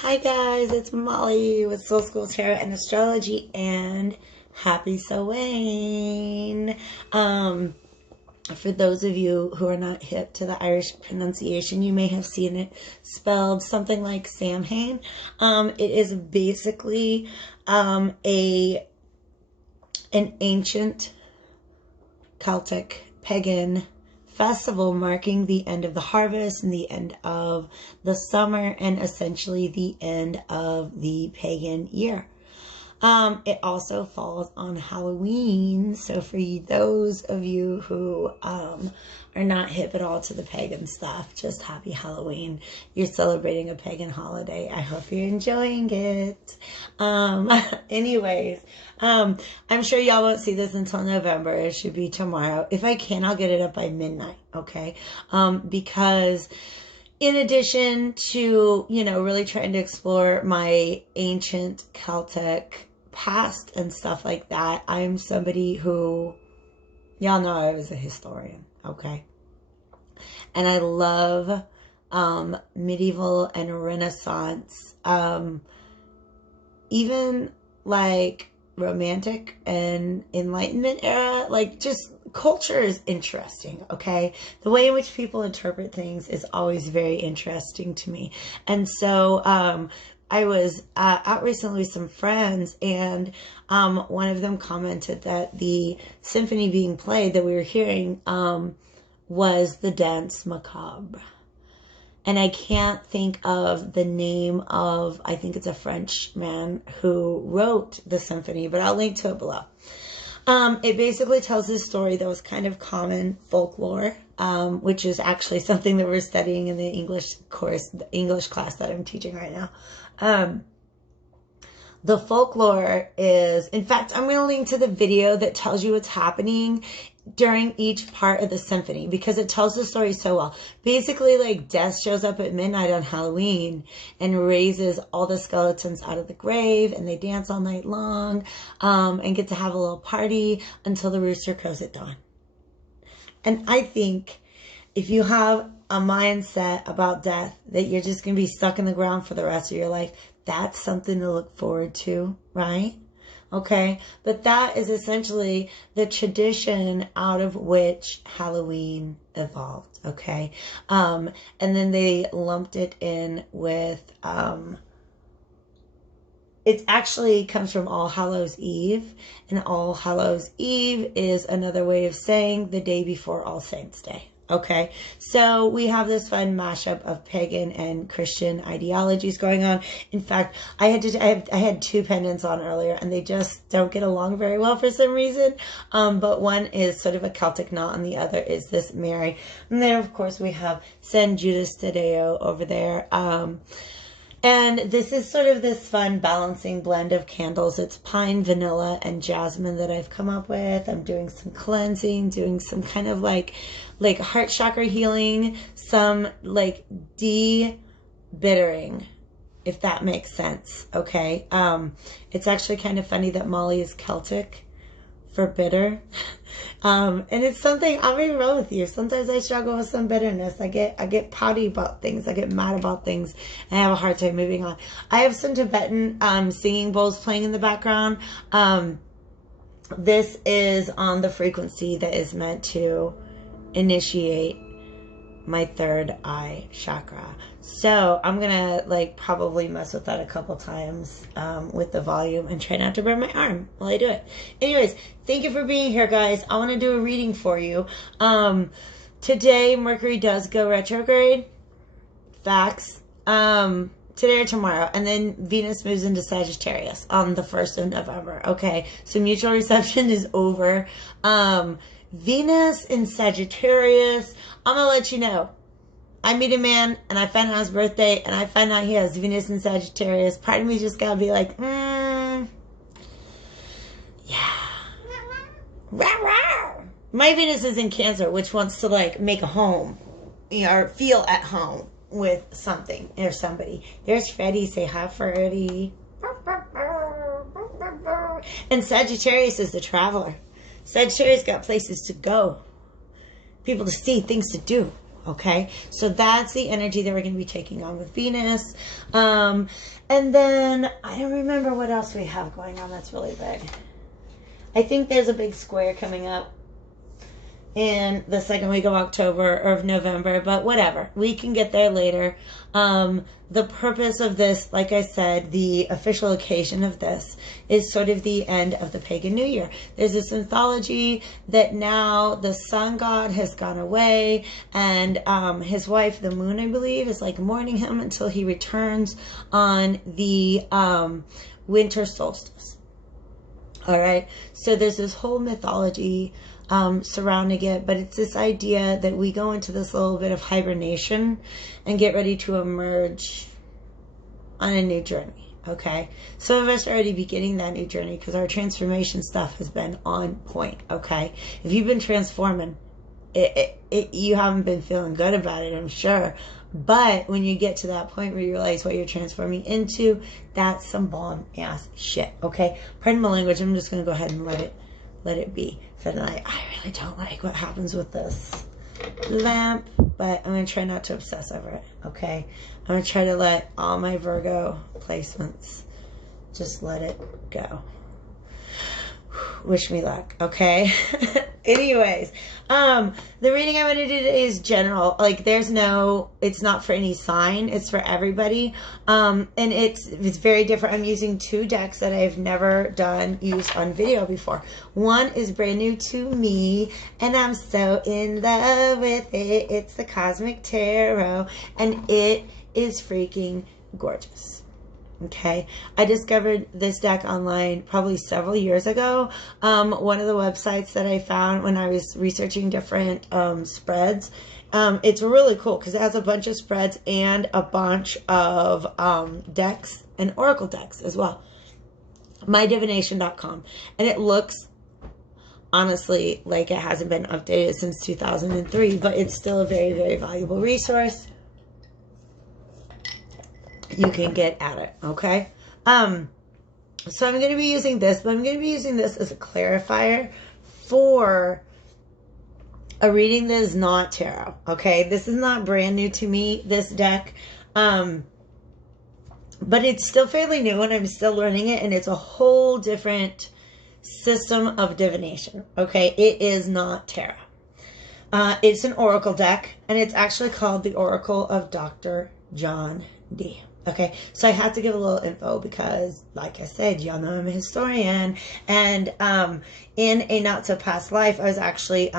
Hi guys, it's Molly with Soul School Tarot and Astrology, and happy Samhain. For those of you who are not hip to the Irish pronunciation, you may have seen it spelled something like Samhain. It is basically an ancient Celtic pagan festival marking the end of the harvest and the end of the summer and essentially the end of the pagan year. It also falls on Halloween. So for those of you who are not hip at all to the pagan stuff, just happy Halloween. You're celebrating a pagan holiday. I hope you're enjoying it. Anyways, I'm sure y'all won't see this until November. It should be tomorrow. If I can, I'll get it up by midnight, okay? Because in addition to, really trying to explore my ancient Celtic past and stuff like that, I'm somebody who, y'all know I was a historian, okay? And I love medieval and Renaissance, even like Romantic and Enlightenment era, like just culture is interesting, okay? The way in which people interpret things is always very interesting to me. And so I was out recently with some friends, and one of them commented that the symphony being played that we were hearing was the Dance Macabre. And I can't think of the name of, I think it's a French man who wrote the symphony, but I'll link to it below. It basically tells this story that was kind of common folklore, which is actually something that we're studying in the English course, the English class that I'm teaching right now. The folklore is, in fact, I'm going to link to the video that tells you what's happening during each part of the symphony because it tells the story so well. Basically, like, death shows up at midnight on Halloween and raises all the skeletons out of the grave, and they dance all night long and get to have a little party until the rooster crows at dawn. And I think if you have a mindset about death that you're just going to be stuck in the ground for the rest of your life, that's something to look forward to, right? Okay, but that is essentially the tradition out of which Halloween evolved, okay? And then they lumped it in with, it actually comes from All Hallows Eve, and All Hallows Eve is another way of saying the day before All Saints Day. Okay, so we have this fun mashup of pagan and Christian ideologies going on. In fact, I had two pendants on earlier, and they just don't get along very well for some reason. But one is sort of a Celtic knot, and the other is this Mary. And then, of course, we have San Judas Tadeo over there. And this is sort of this fun balancing blend of candles. It's pine, vanilla, and jasmine that I've come up with. I'm doing some cleansing, doing some kind of like heart chakra healing, some like de-bittering, if that makes sense, okay? It's actually kind of funny that Molly is Celtic for bitter. And it's something, I'll be real with you. Sometimes I struggle with some bitterness. I get pouty about things. I get mad about things. And I have a hard time moving on. I have some Tibetan singing bowls playing in the background. This is on the frequency that is meant to initiate my third eye chakra. So I'm gonna probably mess with that a couple times with the volume and try not to burn my arm while I do it. Anyways, thank you for being here, guys. I want to do a reading for you. Today Mercury does go retrograde. Facts. Today or tomorrow, and then Venus moves into Sagittarius on the 1st of November. Okay, so mutual reception is over. Venus in Sagittarius, I'm gonna let you know. I meet a man and I find out his birthday and I find out he has Venus in Sagittarius. Part of me just gotta be like, yeah. My Venus is in Cancer, which wants to make a home, or feel at home with something or somebody. There's Freddie. Say hi, Freddie. And Sagittarius is the traveler. Sagittarius got places to go, people to see, things to do. okay? So that's the energy that we're going to be taking on with Venus. And then I don't remember what else we have going on that's really big. I think there's a big square coming up in the second week of October or of November, but whatever. We can get there later. The purpose of this, like I said, the official occasion of this is sort of the end of the Pagan New Year. There's this mythology that now the sun god has gone away, and his wife, the moon, I believe, is like mourning him until he returns on the winter solstice. All right. So there's this whole mythology surrounding it, but it's this idea that we go into this little bit of hibernation and get ready to emerge on a new journey. Okay, some of us are already beginning that new journey because our transformation stuff has been on point. Okay, if you've been transforming, you haven't been feeling good about it, I'm sure. But when you get to that point where you realize what you're transforming into, that's some bomb ass shit. Okay, pardon my language. I'm just gonna go ahead and let it be. For tonight, I really don't like what happens with this lamp, but I'm gonna try not to obsess over it. Okay, I'm gonna try to let all my Virgo placements just let it go. Wish me luck. Okay. Anyways, the reading I'm going to do today is general. Like, it's not for any sign. It's for everybody. And it's very different. I'm using 2 decks that I've never used on video before. One is brand new to me, and I'm so in love with it. It's the Cosmic Tarot, and it is freaking gorgeous. Okay, I discovered this deck online probably several years ago. One of the websites that I found when I was researching different spreads. It's really cool because it has a bunch of spreads and a bunch of decks and oracle decks as well. mydivination.com, and it looks honestly like it hasn't been updated since 2003, but it's still a very, very valuable resource. You can get at it, okay? So I'm going to be using this, but I'm going to be using this as a clarifier for a reading that is not tarot, okay? This is not brand new to me, this deck, but it's still fairly new, and I'm still learning it, and it's a whole different system of divination, okay? It is not tarot. It's an oracle deck, and it's actually called the Oracle of Dr. John Dee. Okay, so I had to give a little info because, like I said, y'all know I'm a historian, and in a not-so-past life, I was actually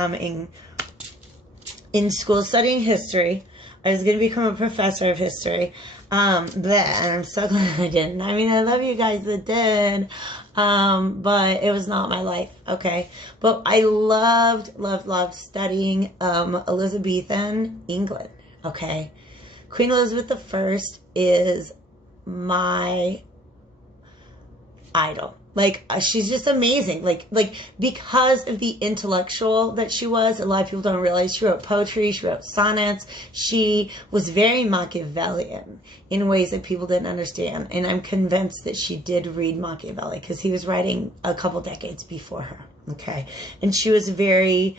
in school studying history. I was going to become a professor of history, and I'm so glad I didn't. I mean, I love you guys that did, but it was not my life, okay? But I loved studying Elizabethan England, okay? Queen Elizabeth I is my idol. Like, she's just amazing. Like because of the intellectual that she was, a lot of people don't realize she wrote poetry, she wrote sonnets. She was very Machiavellian in ways that people didn't understand. And I'm convinced that she did read Machiavelli because he was writing a couple decades before her. Okay. And she was had very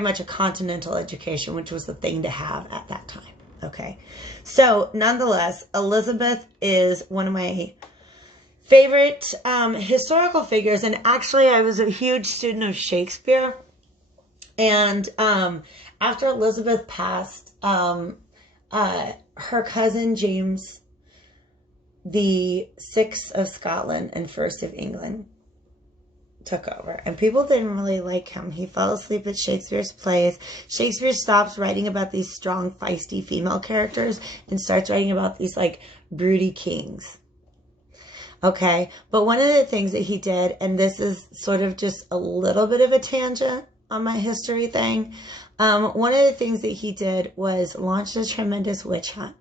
much a continental education, which was the thing to have at that time. Okay, so nonetheless, Elizabeth is one of my favorite historical figures, and actually I was a huge student of Shakespeare, and after Elizabeth passed, her cousin James the 6th of Scotland and 1st of England took over, and people didn't really like him. He fell asleep at Shakespeare's plays. Shakespeare stops writing about these strong, feisty female characters and starts writing about these like broody kings. Okay, but one of the things that he did, and this is sort of just a little bit of a tangent on my history thing, one of the things that he did was launch a tremendous witch hunt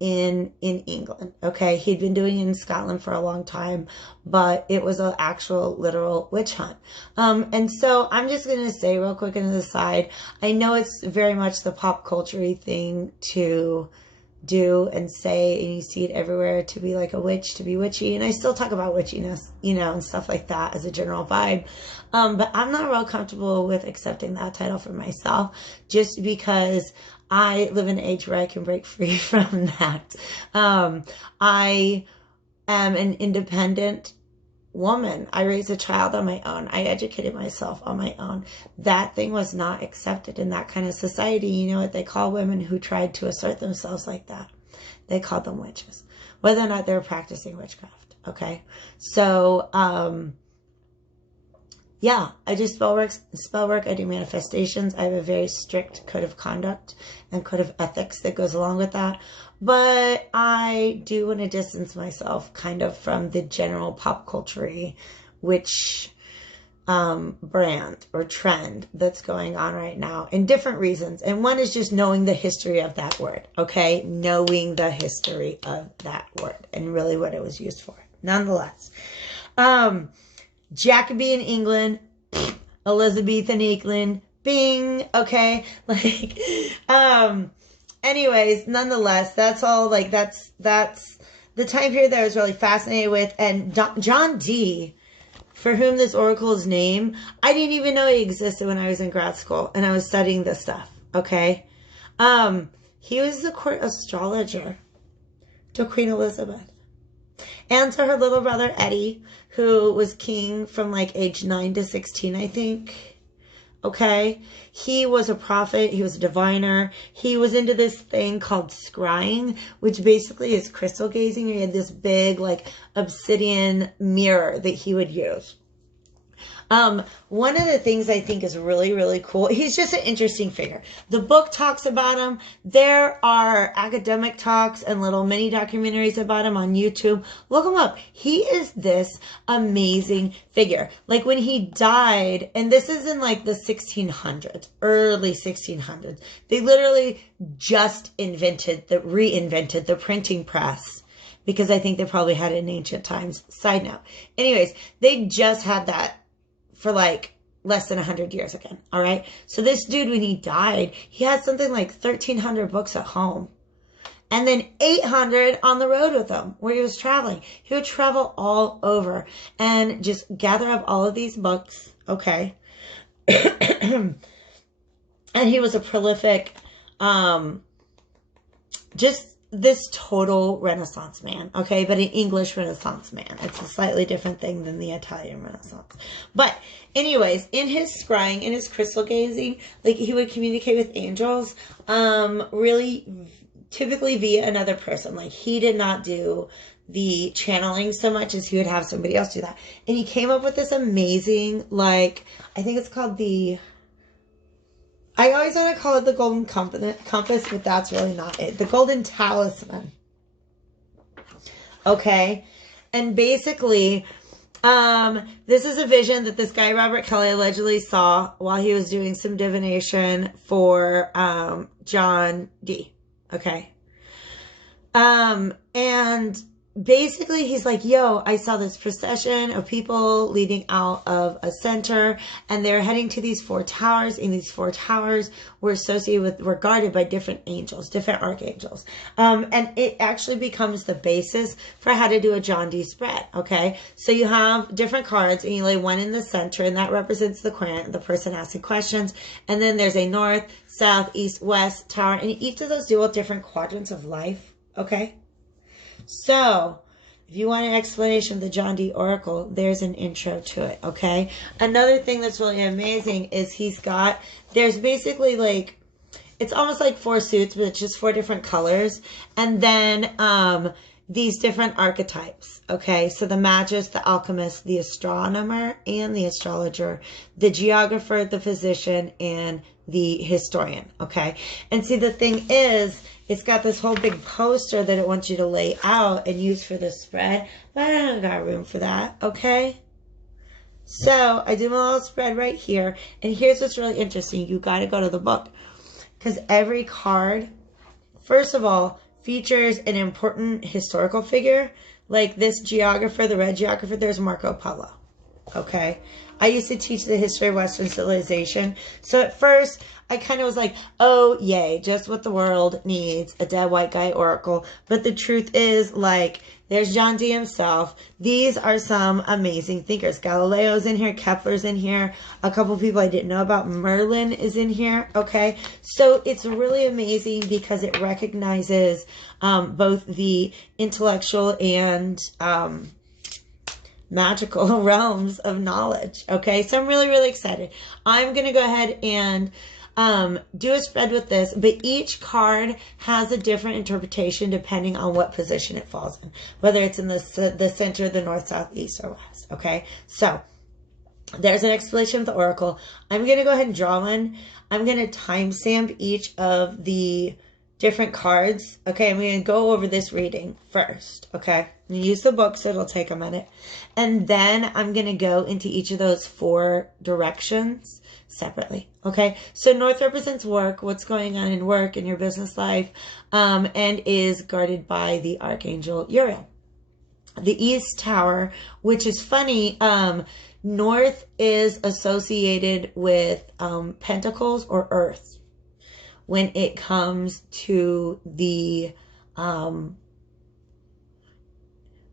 in England. Okay, he'd been doing it in Scotland for a long time, but it was an actual literal witch hunt. And so I'm just going to say real quick on the side, I know it's very much the pop culture-y thing to do and say, and you see it everywhere, to be like a witch, to be witchy, and I still talk about witchiness, you know, and stuff like that as a general vibe, but I'm not real comfortable with accepting that title for myself, just because I live in an age where I can break free from that. I am an independent woman. I raised a child on my own. I educated myself on my own. That thing was not accepted in that kind of society. You know what they call women who tried to assert themselves like that? They called them witches, whether or not they were practicing witchcraft. Okay. So, yeah, I do spell work. I do manifestations. I have a very strict code of conduct and code of ethics that goes along with that. But I do want to distance myself kind of from the general pop culture witch brand or trend that's going on right now in different reasons. And one is just knowing the history of that word. Okay. Knowing the history of that word and really what it was used for. Nonetheless, Jacobean England, Elizabethan England, bing, okay, like, anyways, nonetheless, that's all, like, that's the time period that I was really fascinated with, and John Dee, for whom this oracle is named, I didn't even know he existed when I was in grad school, and I was studying this stuff, okay, he was the court astrologer to Queen Elizabeth. And to her little brother, Eddie, who was king from like age 9 to 16, I think. Okay. He was a prophet. He was a diviner. He was into this thing called scrying, which basically is crystal gazing. He had this big like obsidian mirror that he would use. One of the things I think is really, really cool, he's just an interesting figure. The book talks about him. There are academic talks and little mini documentaries about him on YouTube. Look him up. He is this amazing figure. Like when he died, and this is in like the 1600s, early 1600s, they literally just reinvented the printing press. Because I think they probably had it in ancient times. Side note. Anyways, they just had that for like less than 100 years again. All right. So this dude, when he died, he had something like 1,300 books at home and then 800 on the road with him where he was traveling. He would travel all over and just gather up all of these books. Okay. And he was a prolific, just this total Renaissance man, okay, but an English Renaissance man. It's a slightly different thing than the Italian Renaissance. But anyways, in his scrying, in his crystal gazing, like he would communicate with angels, really typically via another person. Like he did not do the channeling so much as he would have somebody else do that. And he came up with this amazing, like, I think it's called I always want to call it the Golden Compass, but that's really not it. The Golden Talisman. Okay. And basically, this is a vision that this guy, Robert Kelly, allegedly saw while he was doing some divination for John Dee. Okay. And basically he's like, yo, I saw this procession of people leading out of a center and they're heading to these 4 towers, and these 4 towers were guarded by different angels, different archangels. And it actually becomes the basis for how to do a John Dee spread. Okay. So you have different cards and you lay one in the center, and that represents the person asking questions. And then there's a north, south, east, west tower, and each of those deal with different quadrants of life. Okay. So, if you want an explanation of the John Dee Oracle, there's an intro to it, okay? Another thing that's really amazing is there's basically like, it's almost like 4 suits, but it's just 4 different colors. And then these different archetypes, okay? So the Magus, the Alchemist, the Astronomer, and the Astrologer, the Geographer, the Physician, and the Historian, okay? And see, the thing is, it's got this whole big poster that it wants you to lay out and use for the spread, but I don't got room for that, okay? So I do my little spread right here, and here's what's really interesting. You got to go to the book, because every card, first of all, features an important historical figure. Like this geographer, the red geographer, there's Marco Polo, okay? I used to teach the history of Western civilization. So at first, I kind of was like, oh, yay, just what the world needs, a dead white guy oracle. But the truth is, like, there's John Dee himself. These are some amazing thinkers. Galileo's in here. Kepler's in here. A couple people I didn't know about. Merlin is in here. Okay. So it's really amazing because it recognizes both the intellectual and magical realms of knowledge. Okay. So I'm really, really excited. I'm going to go ahead and do a spread with this, but each card has a different interpretation depending on what position it falls in, whether it's in the center, the north, south, east, or west. Okay, so there's an explanation of the oracle. I'm going to go ahead and draw one. I'm going to timestamp each of the different cards. Okay, I'm going to go over this reading first. Okay, I'm going to use the book, so it'll take a minute, and then I'm going to go into each of those 4 directions separately. Okay, so north represents work, what's going on in work, in your business life, and is guarded by the Archangel Uriel. The east tower, which is funny, north is associated with pentacles or earth when it comes to the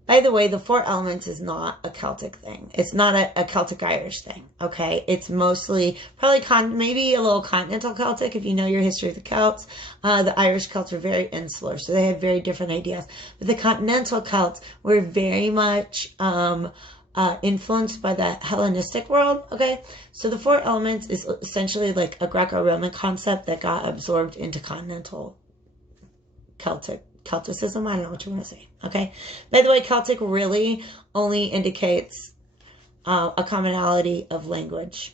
by the way, the 4 elements is not a Celtic thing. It's not a Celtic Irish thing, okay? It's mostly probably maybe a little continental Celtic if you know your history of the Celts. The Irish Celts are very insular, so they have very different ideas. But the continental Celts were very much influenced by the Hellenistic world, okay? So the 4 elements is essentially like a Greco-Roman concept that got absorbed into continental Celticism, I don't know what you want to say, okay? By the way, Celtic really only indicates a commonality of language,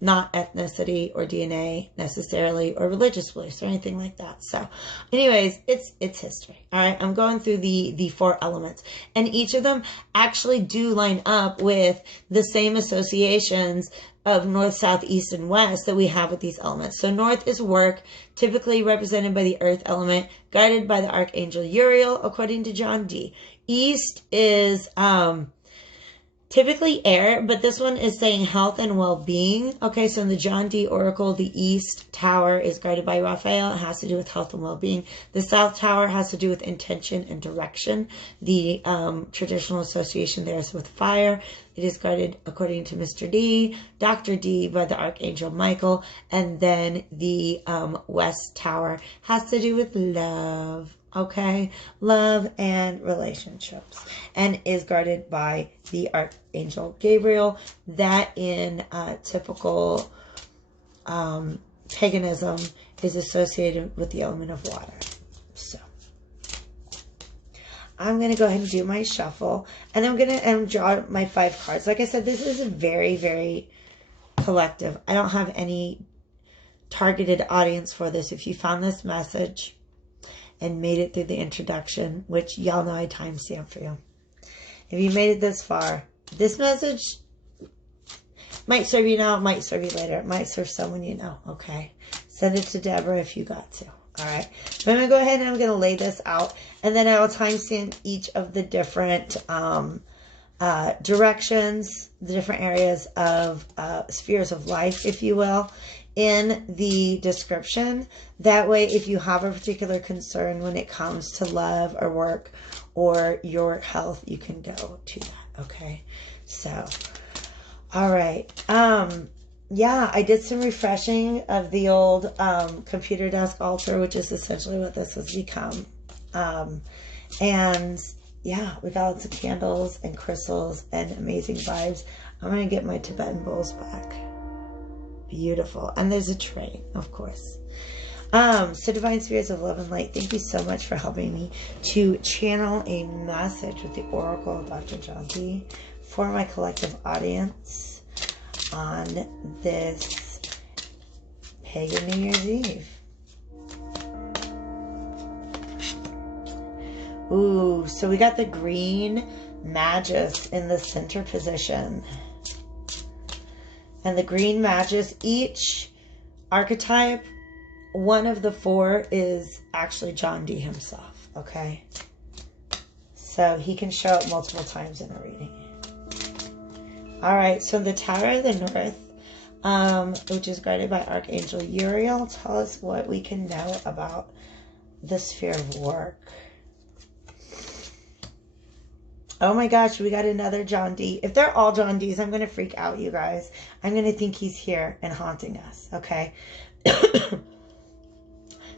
not ethnicity or DNA necessarily, or religious beliefs or anything like that. So anyways, it's history. All right, I'm going through the 4 elements, and each of them actually do line up with the same associations of north, south, east, and west that we have with these elements. So north is work, typically represented by the earth element, guided by the Archangel Uriel, according to John Dee. East is typically air, but this one is saying health and well-being. Okay, so in the John Dee Oracle, the east tower is guarded by Raphael. It has to do with health and well-being. The south tower has to do with intention and direction. The traditional association there is with fire. It is guarded, according to Mr. D, Dr. D, by the Archangel Michael. And then the west tower has to do with love. Okay, love and relationships, and is guarded by the Archangel Gabriel. That in typical paganism is associated with the element of water. So I'm going to go ahead and do my shuffle, and I'm going to draw my 5 cards. Like I said, this is a very, very collective. I don't have any targeted audience for this. If you found this message and made it through the introduction, which y'all know I timestamp for you. If you made it this far, this message might serve you now, it might serve you later, it might serve someone you know, okay? Send it to Deborah if you got to, all right? So I'm going to go ahead and I'm going to lay this out, and then I will timestamp each of the different directions, the different areas of spheres of life, if you will, in the description. That way, if you have a particular concern when it comes to love or work or your health, you can go to that, okay? So, all right. Yeah, I did some refreshing of the old computer desk altar, which is essentially what this has become. And yeah, we got lots of candles and crystals and amazing vibes. I'm going to get my Tibetan bowls back. Beautiful. And there's a tray, of course. So Divine Spirits of Love and Light, thank you so much for helping me to channel a message with the Oracle of Dr. John Dee for my collective audience on this Pagan New Year's Eve. Ooh, so we got the green Magus in the center position. And the green Magus, each archetype, one of the 4 is actually John Dee himself, okay? So he can show up multiple times in a reading. All right, so the Tower of the North, which is guarded by Archangel Uriel, tell us what we can know about the sphere of work. Oh my gosh, we got another John Dee. If they're all John Dees, I'm going to freak out, you guys. I'm going to think he's here and haunting us, okay?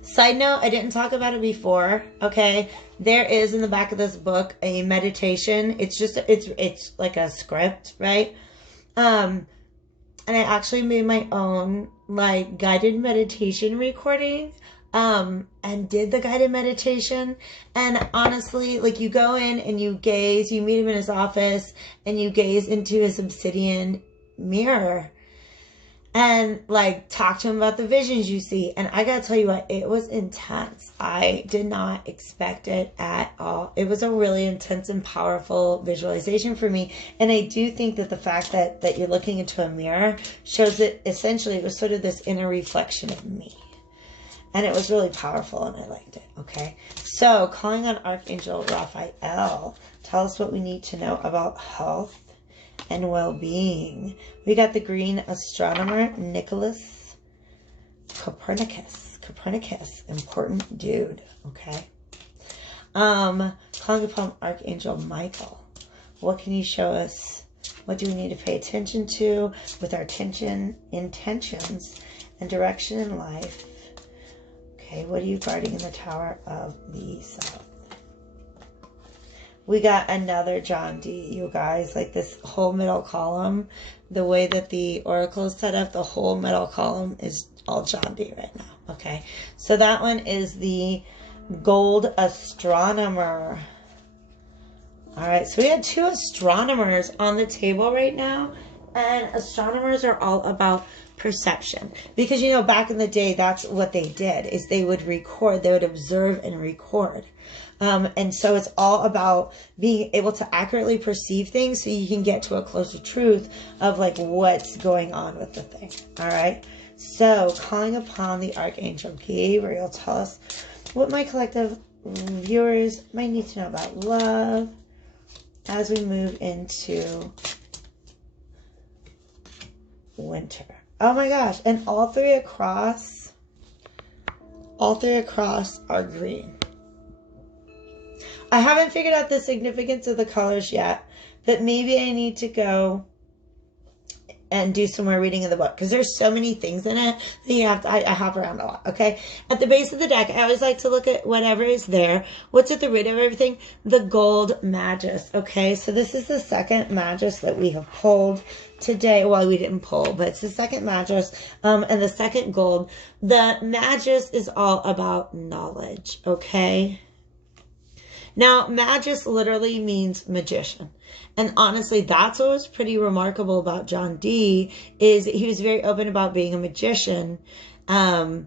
Side note, I didn't talk about it before, okay? There is in the back of this book a meditation. It's like a script, right? And I actually made my own like guided meditation recording. And did the guided meditation. And honestly, like you go in and you gaze, you meet him in his office and you gaze into his obsidian mirror and like talk to him about the visions you see. And I gotta tell you what, it was intense. I did not expect it at all. It was a really intense and powerful visualization for me. And I do think that the fact that you're looking into a mirror shows that essentially it was sort of this inner reflection of me. And it was really powerful and I liked it, okay? So, calling on Archangel Raphael, tell us what we need to know about health and well-being. We got the green astronomer, Nicholas Copernicus. Copernicus, important dude, okay? Calling upon Archangel Michael. What can you show us? What do we need to pay attention to with our intentions and direction in life? Okay, what are you guarding in the Tower of the South? We got another John Dee, you guys. Like this whole middle column, the way that the Oracle is set up, the whole middle column is all John Dee right now. Okay, so that one is the Gold Astronomer. All right, so we had two astronomers on the table right now. And astronomers are all about perception. Because, you know, back in the day, that's what they did, is they would record, they would observe and record. And so it's all about being able to accurately perceive things so you can get to a closer truth of like what's going on with the thing. All right. So calling upon the Archangel Gabriel, tell us what my collective viewers might need to know about love as we move into winter. Oh my gosh. And all three across are green. I haven't figured out the significance of the colors yet, but maybe I need to go and do some more reading of the book because there's so many things in it that you have to, I hop around a lot. Okay. At the base of the deck, I always like to look at whatever is there. What's at the root of everything? The gold Magus. Okay. So this is the second Magus that we have pulled today. Well, we didn't pull, but it's the second Magus, and the second gold. The Magus is all about knowledge. Okay. Now, Magus literally means magician. And honestly, that's what was pretty remarkable about John Dee, is he was very open about being a magician. And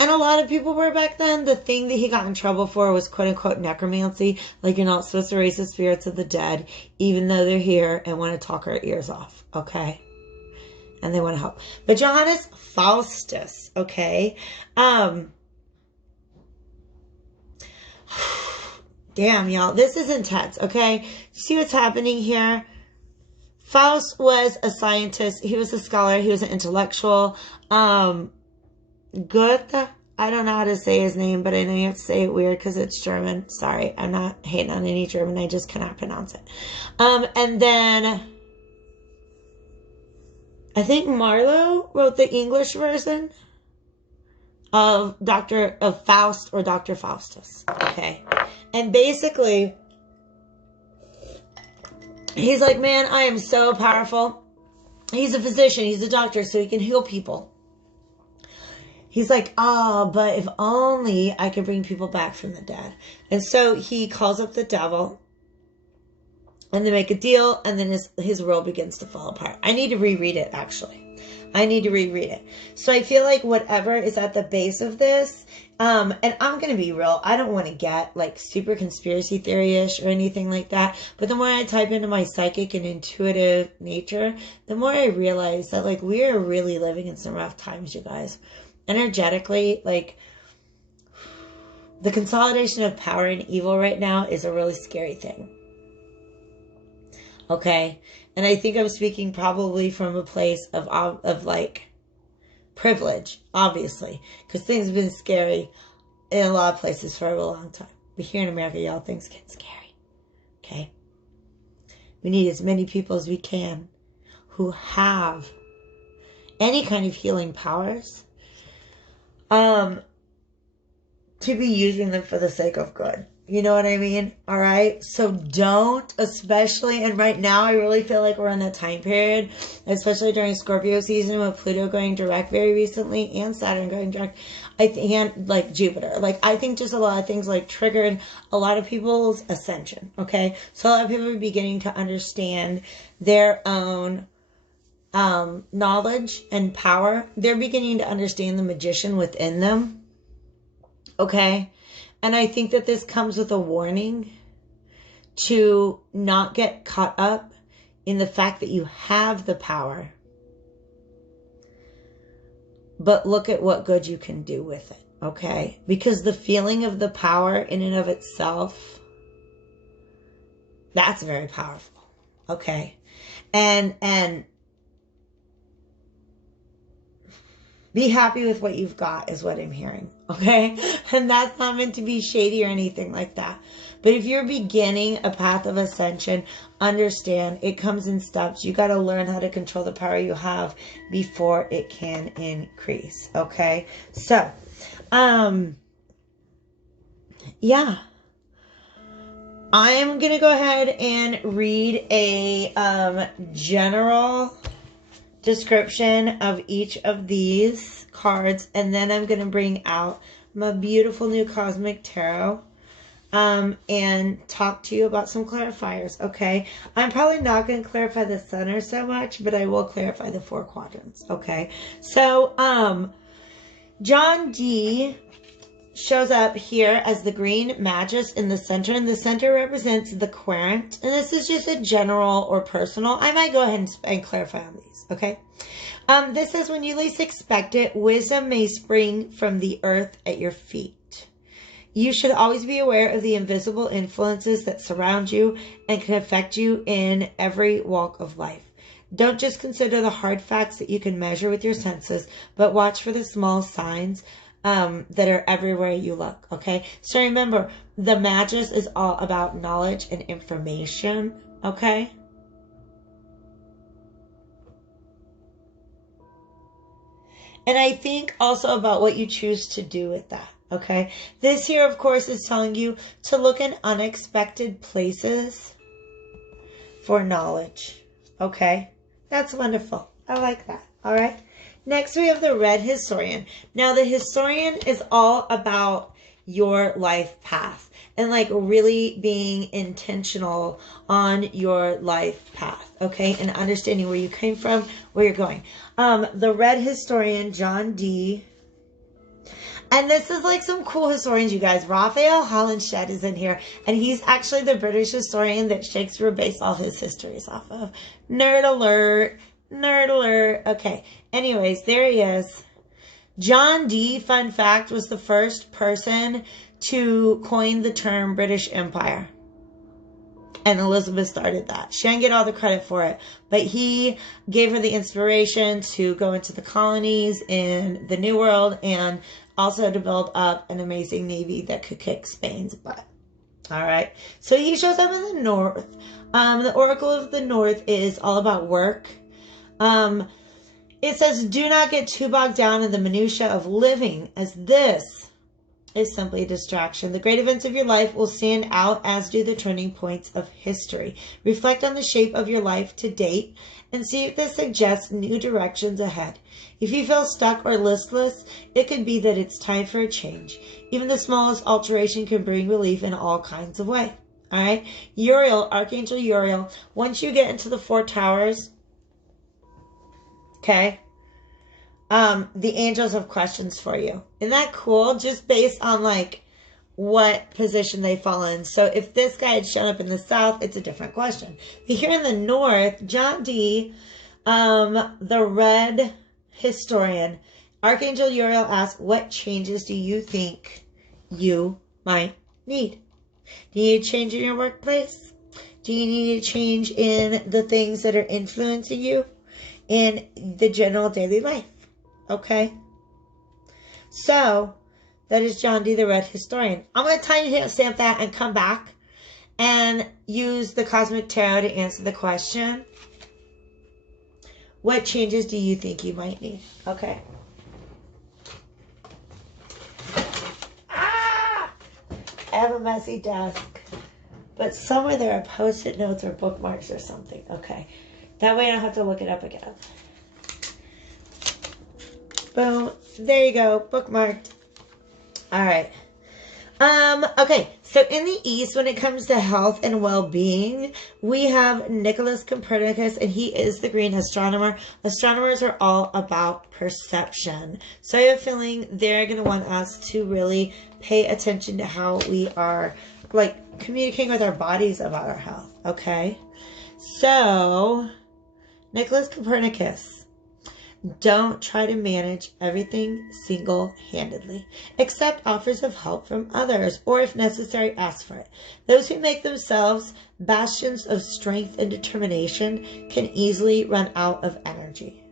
a lot of people were back then. The thing that he got in trouble for was quote unquote necromancy. Like you're not supposed to raise the spirits of the dead, even though they're here and want to talk our ears off. Okay. And they want to help. But Johannes Faustus, okay. Damn, y'all. This is intense, okay? See what's happening here? Faust was a scientist. He was a scholar. He was an intellectual. Goethe, I don't know how to say his name, but I know you have to say it weird because it's German. Sorry, I'm not hating on any German. I just cannot pronounce it. And then I think Marlowe wrote the English version of Faust or Dr. Faustus, okay? And basically, he's like, man, I am so powerful. He's a physician. He's a doctor, so he can heal people. He's like, but if only I could bring people back from the dead. And so he calls up the devil, and they make a deal, and then his world begins to fall apart. I need to reread it, actually. I need to reread it. So I feel like whatever is at the base of this, and I'm going to be real, I don't want to get like super conspiracy theory-ish or anything like that, but the more I type into my psychic and intuitive nature, the more I realize that like we are really living in some rough times, you guys. Energetically, like the consolidation of power and evil right now is a really scary thing. Okay. And I think I'm speaking probably from a place of like privilege, obviously, because things have been scary in a lot of places for a long time. But here in America, y'all, things get scary. Okay? We need as many people as we can who have any kind of healing powers to be using them for the sake of good. You know what I mean? All right. So don't, especially, and right now I really feel like we're in a time period, especially during Scorpio season with Pluto going direct very recently and Saturn going direct. And like Jupiter. Like, I think just a lot of things like triggered a lot of people's ascension. Okay. So a lot of people are beginning to understand their own knowledge and power. They're beginning to understand the magician within them. Okay. And I think that this comes with a warning to not get caught up in the fact that you have the power, but look at what good you can do with it, okay? Because the feeling of the power in and of itself, that's very powerful, okay? And be happy with what you've got is what I'm hearing, okay? And that's not meant to be shady or anything like that. But if you're beginning a path of ascension, understand it comes in steps. You got to learn how to control the power you have before it can increase, okay? So, yeah. I'm going to go ahead and read a general description of each of these cards, and then I'm going to bring out my beautiful new Cosmic Tarot and talk to you about some clarifiers, okay? I'm probably not going to clarify the center so much, but I will clarify the 4 quadrants, okay? So, John Dee shows up here as the green Magus in the center, and the center represents the querent, and this is just a general or personal. I might go ahead and clarify on these, okay? This says, when you least expect it, wisdom may spring from the earth at your feet. You should always be aware of the invisible influences that surround you and can affect you in every walk of life. Don't just consider the hard facts that you can measure with your senses, but watch for the small signs that are everywhere you look, okay? So remember, the Magus is all about knowledge and information, okay? And I think also about what you choose to do with that, okay? This here, of course, is telling you to look in unexpected places for knowledge, okay? That's wonderful. I like that, all right? Next, we have the Red Historian. Now, the Historian is all about your life path and like really being intentional on your life path, okay? And understanding where you came from, where you're going. The Red Historian, John Dee. And this is like some cool historians, you guys. Raphael Holinshed is in here. And he's actually the British historian that Shakespeare based all his histories off of. Nerd alert. Nerd alert. Okay. Anyways, there he is. John Dee, fun fact, was the first person to coin the term British Empire. And Elizabeth started that. She didn't get all the credit for it. But he gave her the inspiration to go into the colonies in the New World and also to build up an amazing navy that could kick Spain's butt. All right. So he shows up in the North. The Oracle of the North is all about work. It says, do not get too bogged down in the minutiae of living, as this is simply a distraction. The great events of your life will stand out, as do the turning points of history. Reflect on the shape of your life to date and see if this suggests new directions ahead. If you feel stuck or listless, it could be that it's time for a change. Even the smallest alteration can bring relief in all kinds of ways. All right. Uriel, Archangel Uriel. Once you get into the 4 towers, okay, the angels have questions for you. Isn't that cool? Just based on like what position they fall in. So if this guy had shown up in the South, it's a different question. But here in the North, John Dee, the Red Historian, Archangel Uriel asks, what changes do you think you might need? Do you need a change in your workplace? Do you need a change in the things that are influencing you in the general daily life? Okay. So, that is John Dee, the Red Historian. I'm going to time stamp that and come back and use the Cosmic Tarot to answer the question. What changes do you think you might need? Okay. I have a messy desk. But somewhere there are post-it notes or bookmarks or something. Okay. That way I don't have to look it up again. Boom. There you go. Bookmarked. All right. Okay. So in the East, when it comes to health and well-being, we have Nicholas Copernicus, and he is the green astronomer. Astronomers are all about perception. So I have a feeling they're going to want us to really pay attention to how we are, like, communicating with our bodies about our health. Okay. So, Nicholas Copernicus. Don't try to manage everything single-handedly. Accept offers of help from others, or if necessary, ask for it. Those who make themselves bastions of strength and determination can easily run out of energy.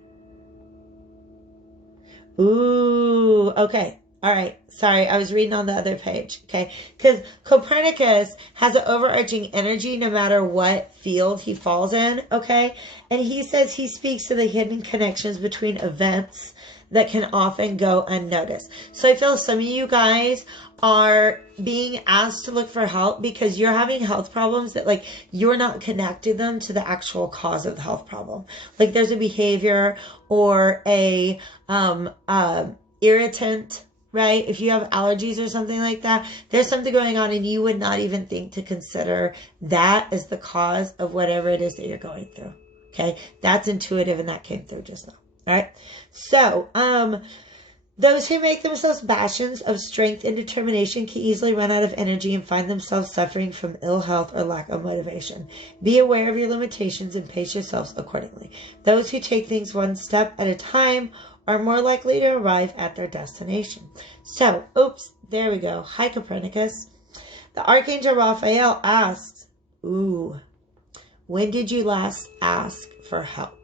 Ooh, okay. All right. Sorry, I was reading on the other page. Okay. Because Copernicus has an overarching energy no matter what field he falls in. Okay. And he says he speaks to the hidden connections between events that can often go unnoticed. So I feel some of you guys are being asked to look for help because you're having health problems that, like, you're not connecting them to the actual cause of the health problem. Like, there's a behavior or a irritant, right? If you have allergies or something like that, there's something going on and you would not even think to consider that as the cause of whatever it is that you're going through. Okay. That's intuitive, and that came through just now. All right. So, those who make themselves bastions of strength and determination can easily run out of energy and find themselves suffering from ill health or lack of motivation. Be aware of your limitations and pace yourselves accordingly. Those who take things one step at a time are more likely to arrive at their destination. So, oops, there we go. Hi, Copernicus. The Archangel Raphael asks, ooh, when did you last ask for help?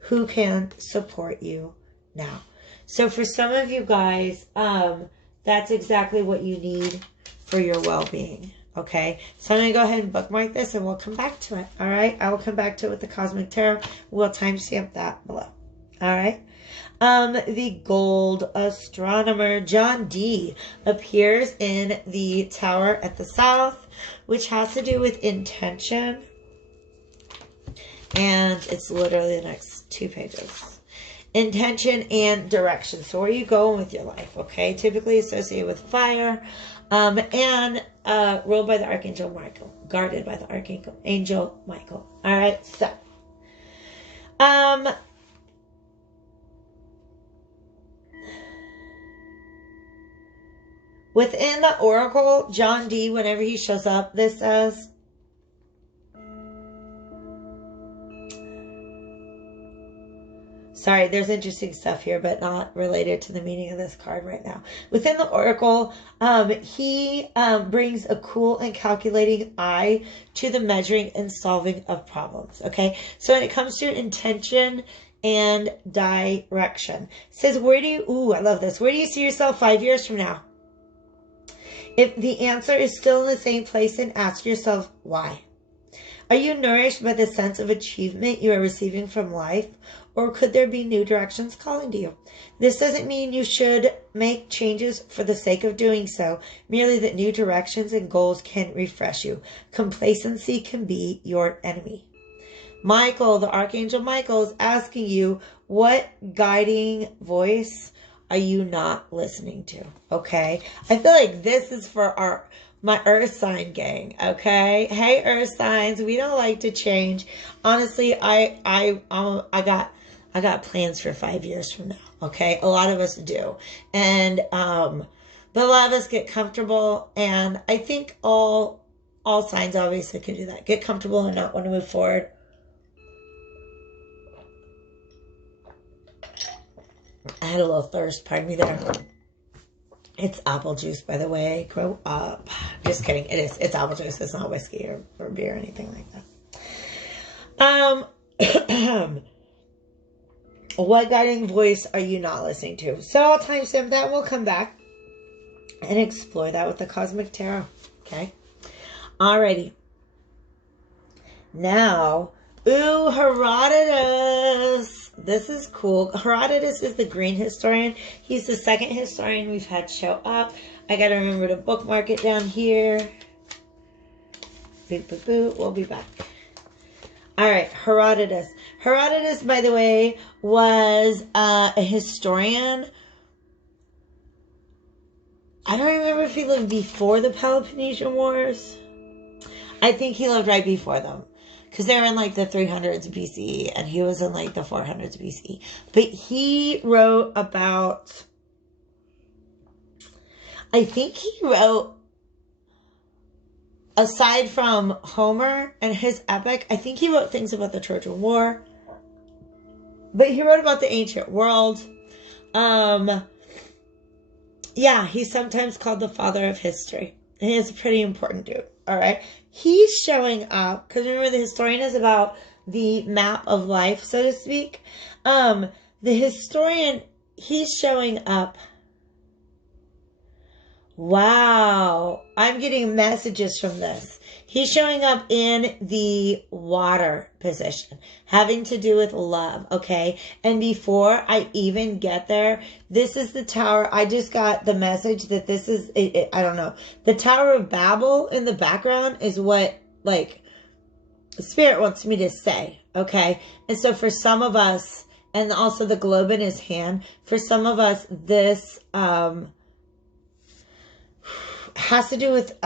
Who can support you now? So for some of you guys, that's exactly what you need for your well-being. Okay, so I'm going to go ahead and bookmark this and we'll come back to it. All right, I will come back to it with the Cosmic Tarot. We'll timestamp that below. All right. The gold astronomer John Dee appears in the tower at the south, which has to do with intention. And it's literally the next 2 pages. Intention and direction. So where are you going with your life? Okay. Typically associated with fire. And ruled by the Archangel Michael. Guarded by the Archangel Michael. All right. So. Within the Oracle, John Dee, whenever he shows up, this says, sorry, there's interesting stuff here, but not related to the meaning of this card right now. Within the Oracle, he brings a cool and calculating eye to the measuring and solving of problems. Okay, so when it comes to intention and direction, it says, where do you, ooh, I love this. Where do you see yourself 5 years from now? If the answer is still in the same place, then ask yourself why. Are you nourished by the sense of achievement you are receiving from life? Or could there be new directions calling to you? This doesn't mean you should make changes for the sake of doing so, merely that new directions and goals can refresh you. Complacency can be your enemy. Michael, the Archangel Michael, is asking you, what guiding voice are you not listening to? Okay, I feel like this is for my Earth sign gang. Okay, hey Earth signs, we don't like to change. Honestly, I got plans for 5 years from now. Okay, a lot of us do, and but a lot of us get comfortable, and I think all signs obviously can do that. Get comfortable and not want to move forward. I had a little thirst, pardon me there. It's apple juice, by the way. Grow up. Just kidding. It is. It's apple juice. It's not whiskey or beer or anything like that. What guiding voice are you not listening to? So I'll timestamp that. We'll come back and explore that with the Cosmic Tarot. Okay? Alrighty. Now, Herodotus. This is cool. Herodotus is the green historian. He's the second historian we've had show up. I gotta remember to bookmark it down here. Boop, boop, boop. We'll be back. Alright, Herodotus. Herodotus, by the way, was a historian. I don't remember if he lived before the Peloponnesian Wars. I think he lived right before them. Because they were in like the 300s BCE and he was in like the 400s BCE. But he wrote about, I think he wrote, aside from Homer and his epic, I think he wrote things about the Trojan War. But he wrote about the ancient world. Yeah, he's sometimes called the father of history. And he's a pretty important dude. All right. He's showing up, because remember the historian is about the map of life, so to speak. The historian, he's showing up. Wow. I'm getting messages from this. He's showing up in the water position, having to do with love, okay? And before I even get there, this is the tower. I just got the message that this is, I don't know. The Tower of Babel in the background is what, like, Spirit wants me to say, okay? And so for some of us, and also the globe in his hand, for some of us, this has to do with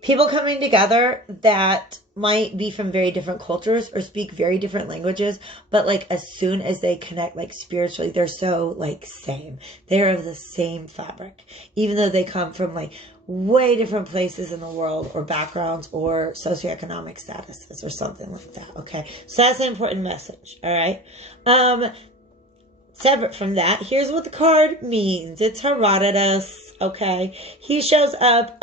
people coming together that might be from very different cultures or speak very different languages, but like as soon as they connect like spiritually, they're so like same. They're of the same fabric, even though they come from like way different places in the world or backgrounds or socioeconomic statuses or something like that. Okay, so that's an important message. All right. Separate from that, here's what the card means. It's Herodotus. Okay, he shows up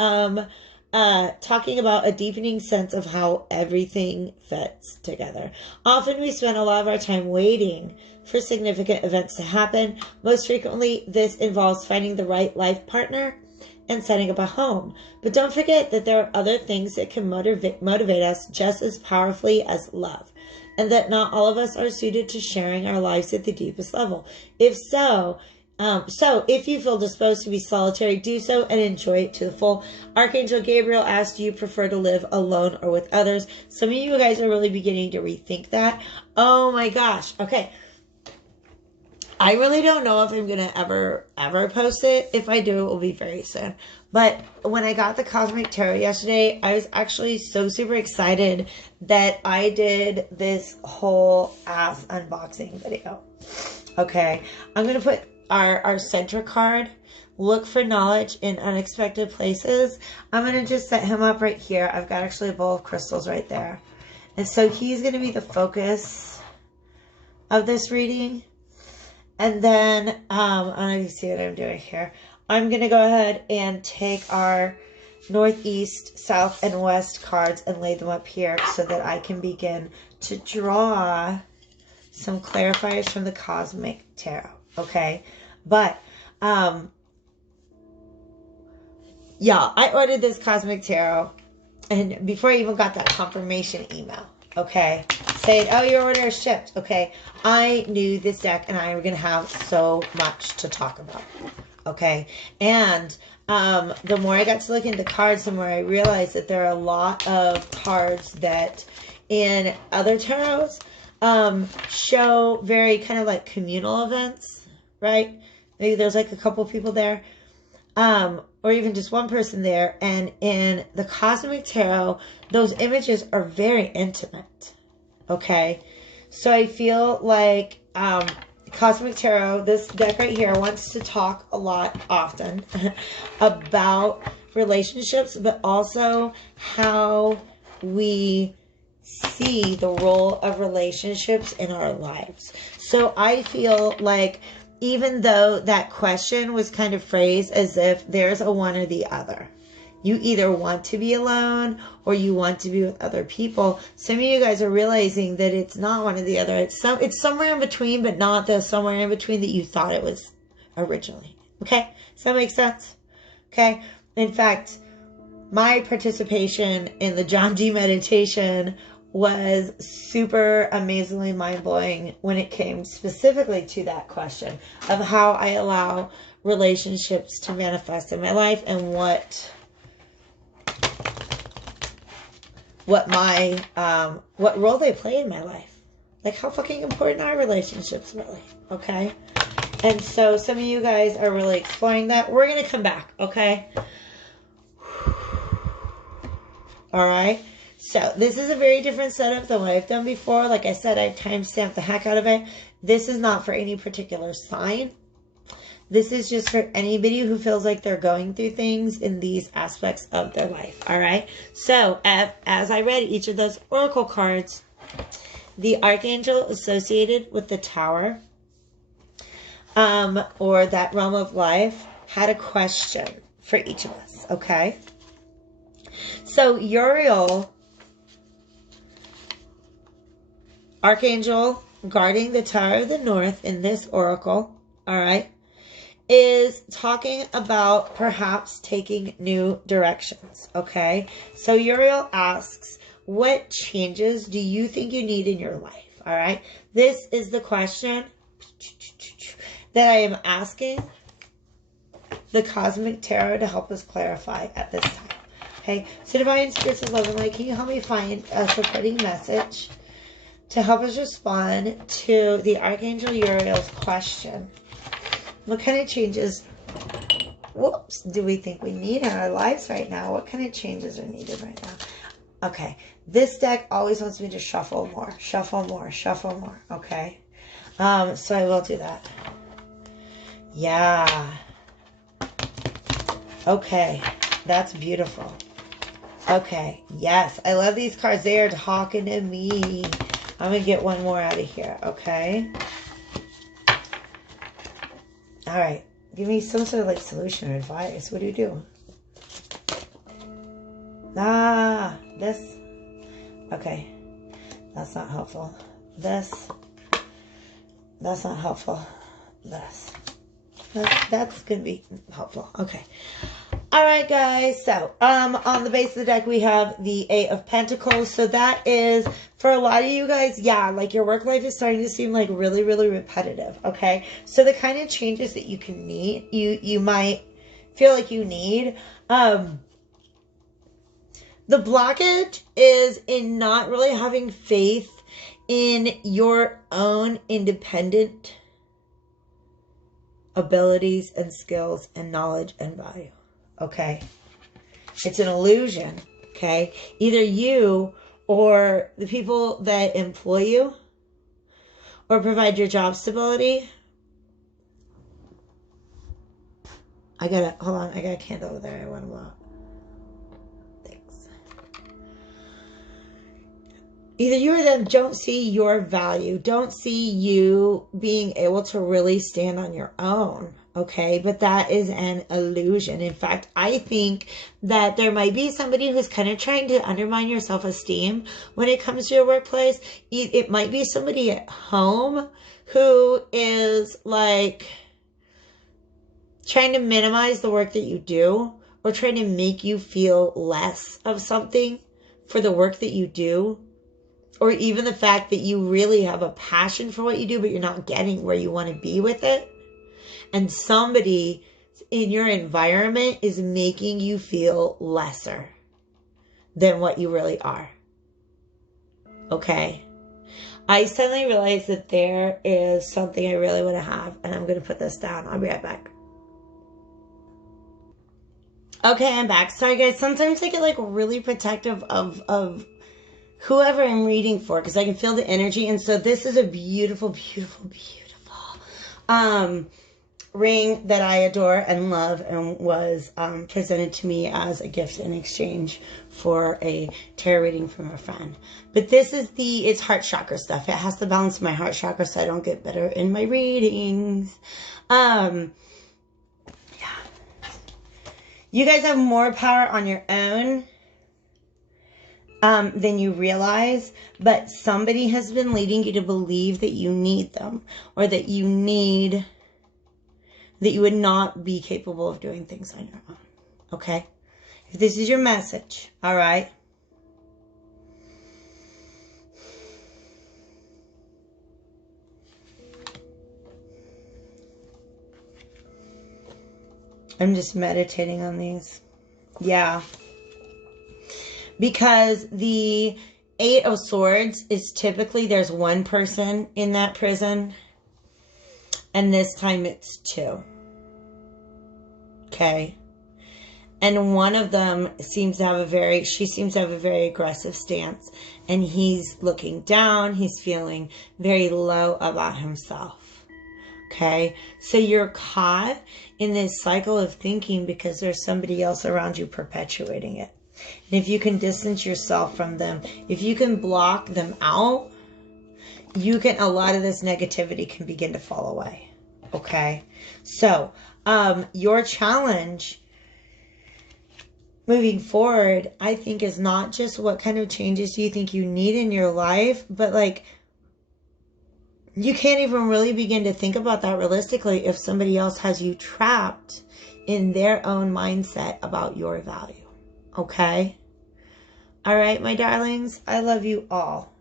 talking about a deepening sense of how everything fits together. Often we spend a lot of our time waiting for significant events to happen. Most frequently, this involves finding the right life partner and setting up a home. But don't forget that there are other things that can motivate us just as powerfully as love, and that not all of us are suited to sharing our lives at the deepest level. If so, if you feel disposed to be solitary, do so and enjoy it to the full. Archangel Gabriel asked, do you prefer to live alone or with others? Some of you guys are really beginning to rethink that. Oh my gosh. Okay. I really don't know if I'm going to ever post it. If I do, it will be very soon. But when I got the Cosmic Tarot yesterday, I was actually so super excited that I did this whole ass unboxing video. Okay. I'm going to put our center card, look for knowledge in unexpected places. I'm going to just set him up right here. I've got actually a bowl of crystals right there. And so he's going to be the focus of this reading. And then, I don't know if you see what I'm doing here. I'm going to go ahead and take our northeast, south, and west cards and lay them up here so that I can begin to draw some clarifiers from the Cosmic Tarot. Okay, but yeah, I ordered this Cosmic Tarot, and before I even got that confirmation email, okay, saying, oh, your order is shipped, okay, I knew this deck and I were gonna have so much to talk about, okay, and the more I got to look into cards, the more I realized that there are a lot of cards that in other tarots show very kind of like communal events, right? Maybe there's like a couple people there, or even just one person there. And in the Cosmic Tarot, those images are very intimate. Okay, so I feel like Cosmic Tarot, this deck right here, wants to talk a lot often about relationships, but also how we see the role of relationships in our lives. So I feel like even though that question was kind of phrased as if there's a one or the other. You either want to be alone or you want to be with other people. Some of you guys are realizing that it's not one or the other. It's somewhere in between, but not the somewhere in between that you thought it was originally. Okay? Does that make sense? Okay? In fact, my participation in the John Dee meditation was super amazingly mind-blowing when it came specifically to that question of how I allow relationships to manifest in my life and what role they play in my life. Like, how fucking important are relationships really? Okay? And so some of you guys are really exploring that. We're going to come back, okay? All right? So this is a very different setup than what I've done before. Like I said, I timestamped the heck out of it. This is not for any particular sign. This is just for anybody who feels like they're going through things in these aspects of their life. All right. So as I read each of those oracle cards, the archangel associated with the tower, or that realm of life, had a question for each of us. Okay. So Uriel, archangel guarding the Tower of the North in this oracle, all right, is talking about perhaps taking new directions, okay? So Uriel asks, what changes do you think you need in your life, all right? This is the question that I am asking the Cosmic Tarot to help us clarify at this time, okay? So Divine Spirits of Love and Light, can you help me find a supporting message to help us respond to the Archangel Uriel's question? What kind of changes, do we think we need in our lives right now? What kind of changes are needed right now? Okay, this deck always wants me to shuffle more, okay? So I will do that. Yeah. Okay, that's beautiful. Okay, yes, I love these cards. They are talking to me. I'm going to get one more out of here, okay? All right, give me some sort of like solution or advice. What do you do? This. Okay, that's not helpful. This. That's not helpful. This. That's going to be helpful. Okay. All right, guys. So, on the base of the deck, we have the Eight of Pentacles. So that is, for a lot of you guys, yeah, like your work life is starting to seem like really, really repetitive. Okay. So the kind of changes that you can need, you might feel like you need, the blockage is in not really having faith in your own independent abilities and skills and knowledge and value. Okay. It's an illusion. Okay. Either you or the people that employ you or provide your job stability. Hold on. I got a candle over there I want to blow out. Thanks. Either you or them don't see your value, don't see you being able to really stand on your own. Okay, but that is an illusion. In fact, I think that there might be somebody who's kind of trying to undermine your self-esteem when it comes to your workplace. It might be somebody at home who is like trying to minimize the work that you do or trying to make you feel less of something for the work that you do. Or even the fact that you really have a passion for what you do, but you're not getting where you want to be with it. And somebody in your environment is making you feel lesser than what you really are. Okay. I suddenly realized that there is something I really want to have, and I'm going to put this down. I'll be right back. Okay, I'm back. Sorry, guys. Sometimes I get like really protective of whoever I'm reading for, because I can feel the energy. And so this is a beautiful, beautiful, beautiful ring that I adore and love and was presented to me as a gift in exchange for a tarot reading from a friend. But this is it's heart chakra stuff. It has to balance my heart chakra so I don't get better in my readings. Yeah. You guys have more power on your own than you realize, but somebody has been leading you to believe that you need them, or that you would not be capable of doing things on your own. Okay? If this is your message, all right? I'm just meditating on these. Yeah. Because the 8 of Swords is typically there's one person in that prison. And this time it's 2. Okay. And one of them seems to have she seems to have a very aggressive stance. And he's looking down. He's feeling very low about himself. Okay, so you're caught in this cycle of thinking because there's somebody else around you perpetuating it. And if you can distance yourself from them, if you can block them out, a lot of this negativity can begin to fall away. Okay, so your challenge moving forward, I think, is not just what kind of changes do you think you need in your life, but like, you can't even really begin to think about that realistically if somebody else has you trapped in their own mindset about your value. Okay? All right, my darlings, I love you all.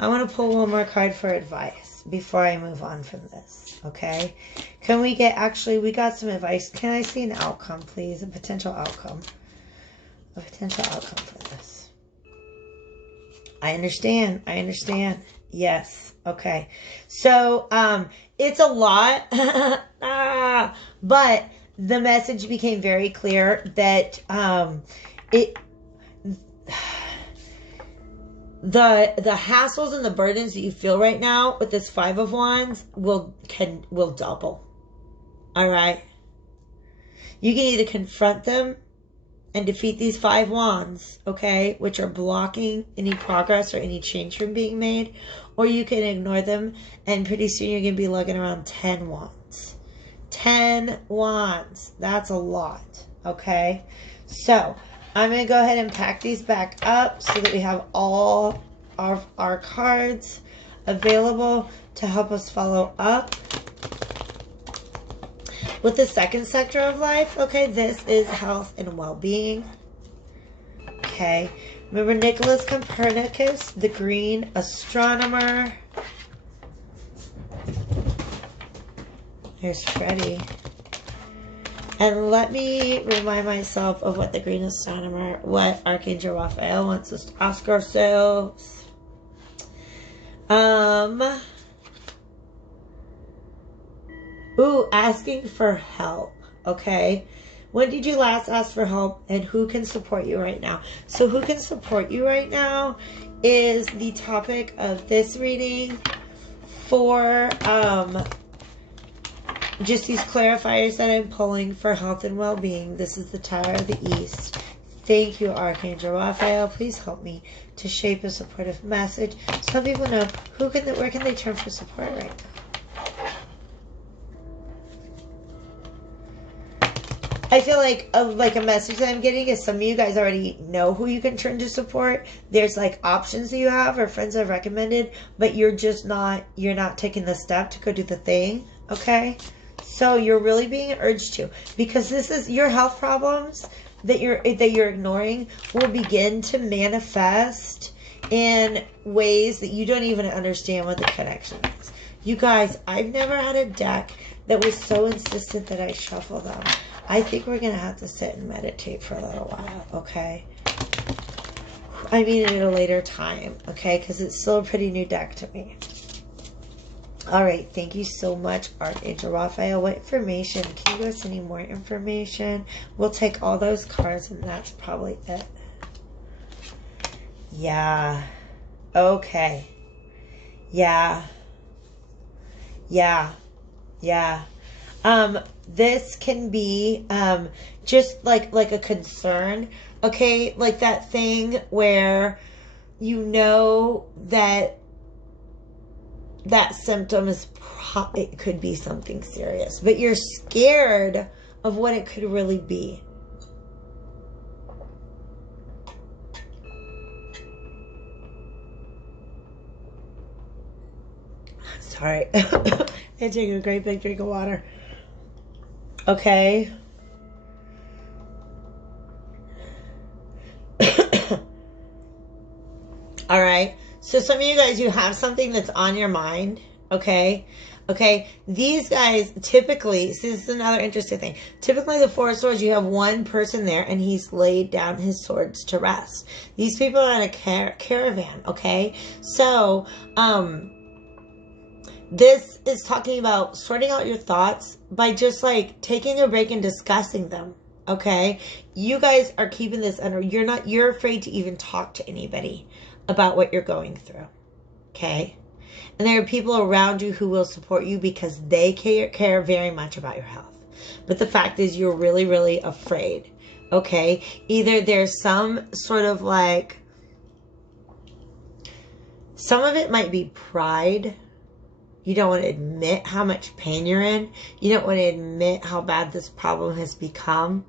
I want to pull one more card for advice before I move on from this. Okay? Can we we got some advice. Can I see an outcome, please? A potential outcome. A potential outcome for this. I understand. Yes. Okay. So, it's a lot, but the message became very clear that, the hassles and the burdens that you feel right now with this 5 of Wands will double. All right. You can either confront them and defeat these 5 wands, okay, which are blocking any progress or any change from being made, or you can ignore them, and pretty soon you're going to be lugging around 10 wands. 10 wands. That's a lot, okay? So, I'm going to go ahead and pack these back up so that we have all of our cards available to help us follow up with the second sector of life. Okay, this is health and well-being. Okay, remember Nicholas Copernicus, the green astronomer. Here's Freddie. And let me remind myself of what the green astronomer, what Archangel Raphael wants us to ask ourselves. Asking for help. Okay. When did you last ask for help, and who can support you right now? So who can support you right now is the topic of this reading for just these clarifiers that I'm pulling for health and well-being. This is the Tower of the East. Thank you, Archangel Raphael. Please help me to shape a supportive message. Some people know where can they turn for support right now. I feel like a message that I'm getting is some of you guys already know who you can turn to support. There's like options that you have or friends have recommended, but you're not taking the step to go do the thing. Okay. So you're really being urged to, because this is your health problems that you're ignoring will begin to manifest in ways that you don't even understand what the connection is. You guys, I've never had a deck that was so insistent that I shuffle them. I think we're going to have to sit and meditate for a little while, okay? I mean, at a later time, okay? Because it's still a pretty new deck to me. All right, thank you so much, Archangel Raphael. What information? Can you give us any more information? We'll take all those cards, and that's probably it. Yeah. Okay. Yeah. This can be just like a concern, okay? Like that thing where you know that that symptom is it could be something serious, but you're scared of what it could really be. Sorry. I take a great big drink of water. Okay. All right. So some of you guys, you have something that's on your mind. Okay. Okay. These guys typically, see, this is another interesting thing. Typically the Four of Swords, you have one person there and he's laid down his swords to rest. These people are on a caravan. Okay. So, this is talking about sorting out your thoughts by just like taking a break and discussing them. Okay. You guys are keeping this under, you're afraid to even talk to anybody about what you're going through. Okay. And there are people around you who will support you because they care very much about your health. But the fact is you're really, really afraid. Okay. Either there's some sort of like, some of it might be pride. You don't want to admit how much pain you're in. You don't want to admit how bad this problem has become.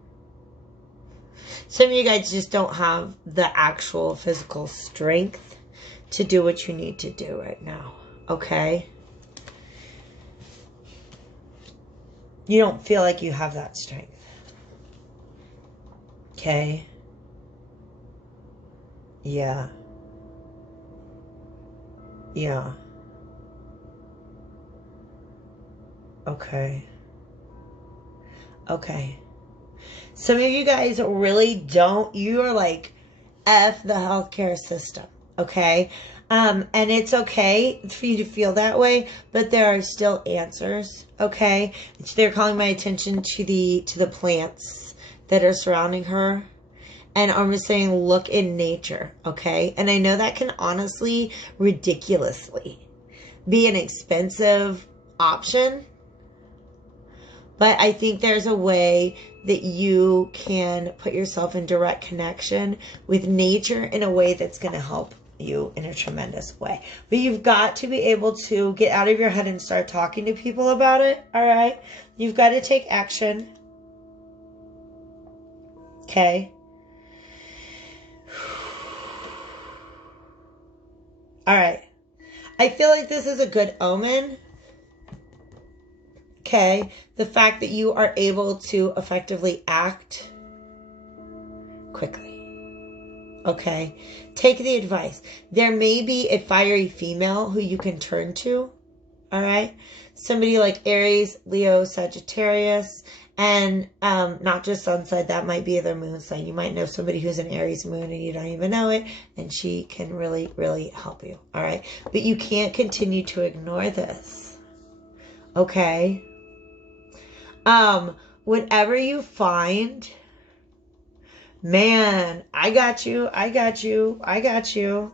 Some of you guys just don't have the actual physical strength to do what you need to do right now. Okay? You don't feel like you have that strength. Okay? Yeah. Yeah. Okay. Okay. Some of you guys really don't, you are like, F the healthcare system. Okay. And it's okay for you to feel that way, but there are still answers. Okay. They're calling my attention to the plants that are surrounding her. And I'm just saying, look in nature. Okay. And I know that can honestly, ridiculously be an expensive option. But I think there's a way that you can put yourself in direct connection with nature in a way that's going to help you in a tremendous way. But you've got to be able to get out of your head and start talking to people about it. All right. You've got to take action. Okay. All right. I feel like this is a good omen. Okay, the fact that you are able to effectively act quickly. Okay, take the advice. There may be a fiery female who you can turn to. All right, somebody like Aries, Leo, Sagittarius, and not just sun sign. That might be their moon sign. You might know somebody who's an Aries moon and you don't even know it, and she can really, really help you. All right, but you can't continue to ignore this. Okay. Whatever you find, man, I got you.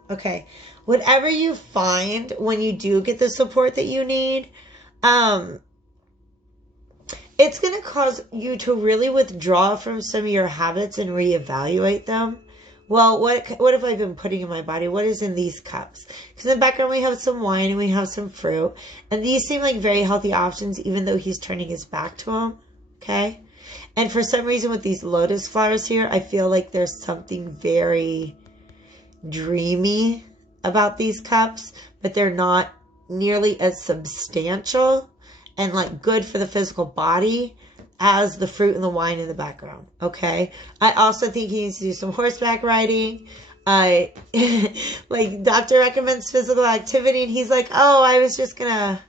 Okay. Whatever you find when you do get the support that you need, it's going to cause you to really withdraw from some of your habits and reevaluate them. Well, what have I been putting in my body? What is in these cups? Because in the background we have some wine and we have some fruit. And these seem like very healthy options, even though he's turning his back to them. Okay? And for some reason with these lotus flowers here, I feel like there's something very dreamy about these cups. But they're not nearly as substantial and like good for the physical body as the fruit and the wine in the background. Okay. I also think he needs to do some horseback riding. Like doctor recommends physical activity and he's like, oh, I was just gonna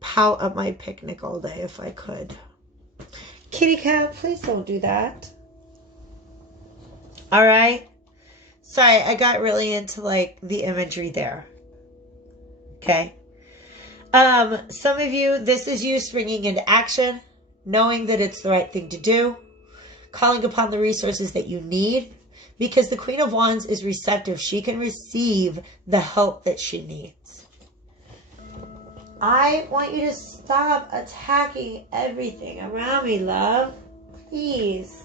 pout at my picnic all day if I could. Kitty cat, please don't do that. All right. Sorry, I got really into like the imagery there. Okay. Some of you, this is you springing into action, knowing that it's the right thing to do, calling upon the resources that you need, because the Queen of Wands is receptive. She can receive the help that she needs. I want you to stop attacking everything around me, love. Please.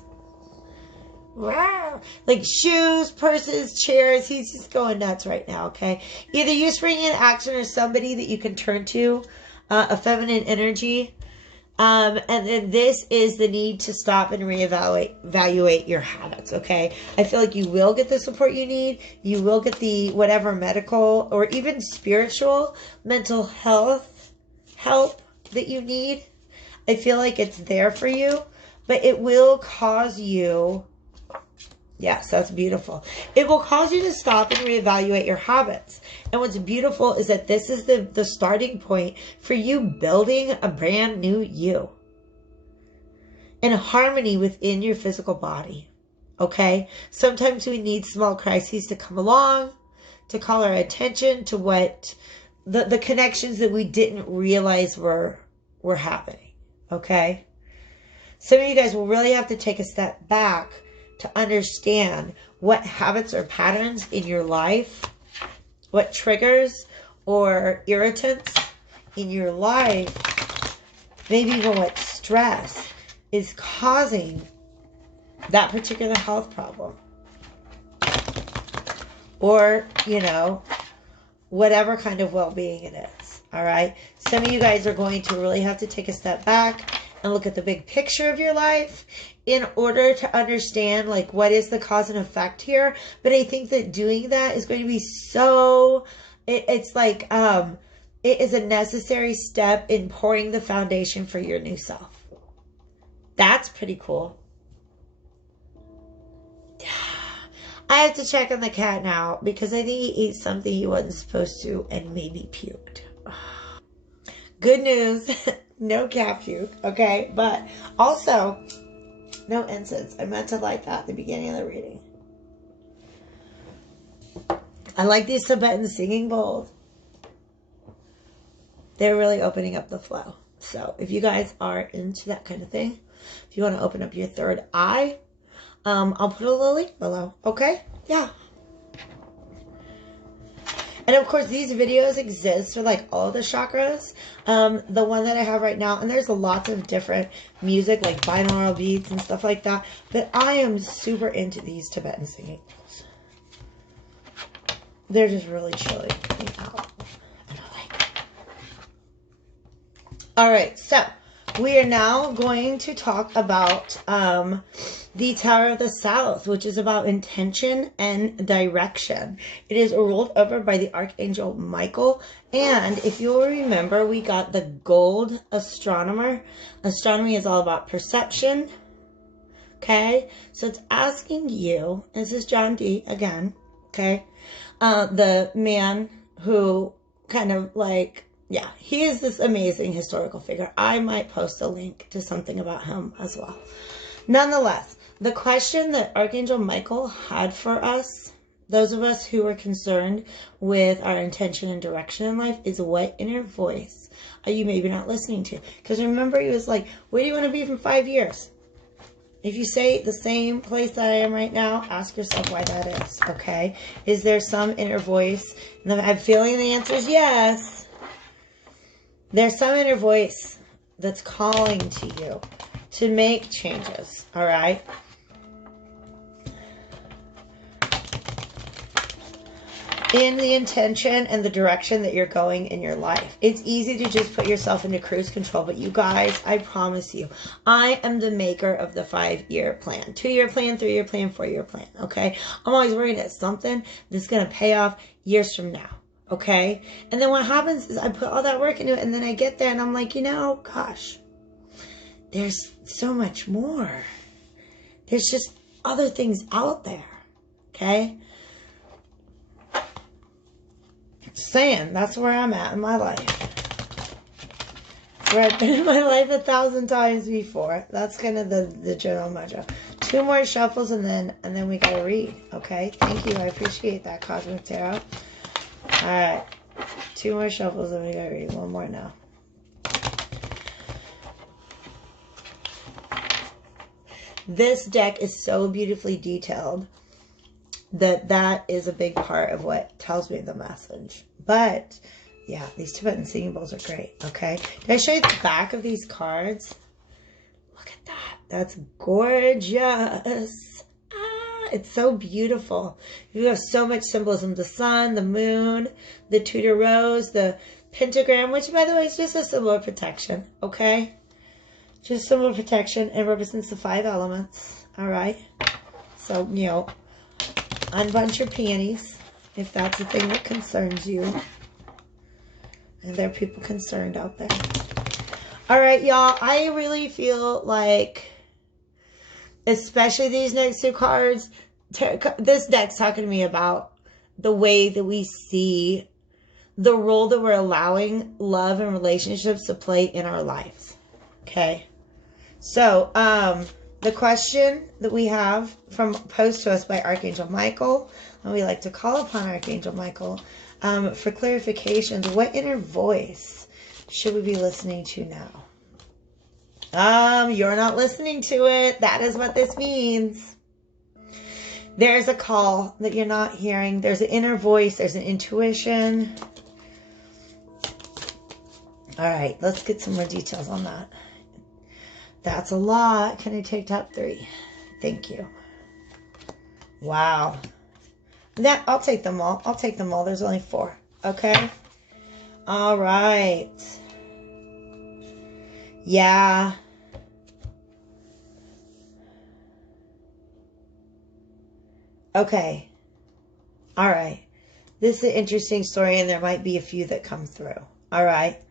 Like shoes, purses, chairs. He's just going nuts right now, okay? Either you spring in action or somebody that you can turn to, a feminine energy. And then this is the need to stop and evaluate your habits, okay? I feel like you will get the support you need. You will get the whatever medical or even spiritual, mental health help that you need. I feel like it's there for you, but it will cause you... Yes, that's beautiful. It will cause you to stop and reevaluate your habits. And what's beautiful is that this is the starting point for you building a brand new you in harmony within your physical body. Okay? Sometimes we need small crises to come along, to call our attention to what the connections that we didn't realize were happening. Okay? Some of you guys will really have to take a step back to understand what habits or patterns in your life, what triggers or irritants in your life, maybe even what stress is causing that particular health problem. Or, you know, whatever kind of well-being it is. All right. Some of you guys are going to really have to take a step back and look at the big picture of your life in order to understand like what is the cause and effect here. But I think that doing that is going to be so, it's like, it is a necessary step in pouring the foundation for your new self. That's pretty cool. I have to check on the cat now because I think he ate something he wasn't supposed to and maybe puked. Good news. No cat puke, okay? But also, no incense. I meant to light that at the beginning of the reading. I like these Tibetan singing bowls. They're really opening up the flow. So if you guys are into that kind of thing, if you want to open up your third eye, I'll put a little link below, okay? Yeah. And of course, these videos exist for like all the chakras. The one that I have right now, and there's lots of different music, like binaural beats and stuff like that. But I am super into these Tibetan singing bowls. They're just really chilling me out. And I like it. All right, so we are now going to talk about the Tower of the South, which is about intention and direction. It is ruled over by the Archangel Michael. And if you'll remember, we got the gold astronomer. Astronomy is all about perception. Okay? So it's asking you, this is John Dee again, okay? The man who kind of like, yeah, he is this amazing historical figure. I might post a link to something about him as well. Nonetheless, the question that Archangel Michael had for us, those of us who are concerned with our intention and direction in life, is what inner voice are you maybe not listening to? Because remember, he was like, where do you want to be in 5 years? If you say the same place that I am right now, ask yourself why that is, okay? Is there some inner voice? And I'm feeling the answer is yes. There's some inner voice that's calling to you to make changes, all right? In the intention and the direction that you're going in your life. It's easy to just put yourself into cruise control, but you guys, I promise you, I am the maker of the 5-year plan, 2-year plan, 3-year plan, 4-year plan, okay? I'm always worried at something that's going to pay off years from now, okay? And then what happens is I put all that work into it, and then I get there and I'm like, you know, gosh, there's so much more. There's just other things out there, okay? Saying that's where I'm at in my life. Where I've been in my life 1,000 times before. That's kind of the general mojo. 2 more shuffles and then we gotta read. Okay, thank you. I appreciate that, Cosmic Tarot. All right, 2 more shuffles and we gotta read. 1 more now. This deck is so beautifully detailed that is a big part of what tells me the message. But Yeah, these Tibetan singing bowls are great. Okay. Did I show you the back of these cards? Look at that. That's gorgeous. Ah, it's so beautiful. You have so much symbolism. The sun, the moon, the Tudor rose, the pentagram, which, by the way, is just a symbol of protection. Okay. Just a symbol of protection and represents the 5 elements. All right. So, you know, unbunch your panties if that's the thing that concerns you. And there are people concerned out there. All right, y'all. I really feel like, especially these next 2 cards, this deck's talking to me about the way that we see the role that we're allowing love and relationships to play in our lives. Okay. So, the question that we have posed to us by Archangel Michael, and we like to call upon Archangel Michael for clarifications. What inner voice should we be listening to now? You're not listening to it. That is what this means. There's a call that you're not hearing. There's an inner voice. There's an intuition. All right, let's get some more details on that. That's a lot. Can I take top 3? Thank you. Wow. I'll take them all. I'll take them all. There's only 4. Okay. All right. Yeah. Okay. All right. This is an interesting story, and there might be a few that come through. All right.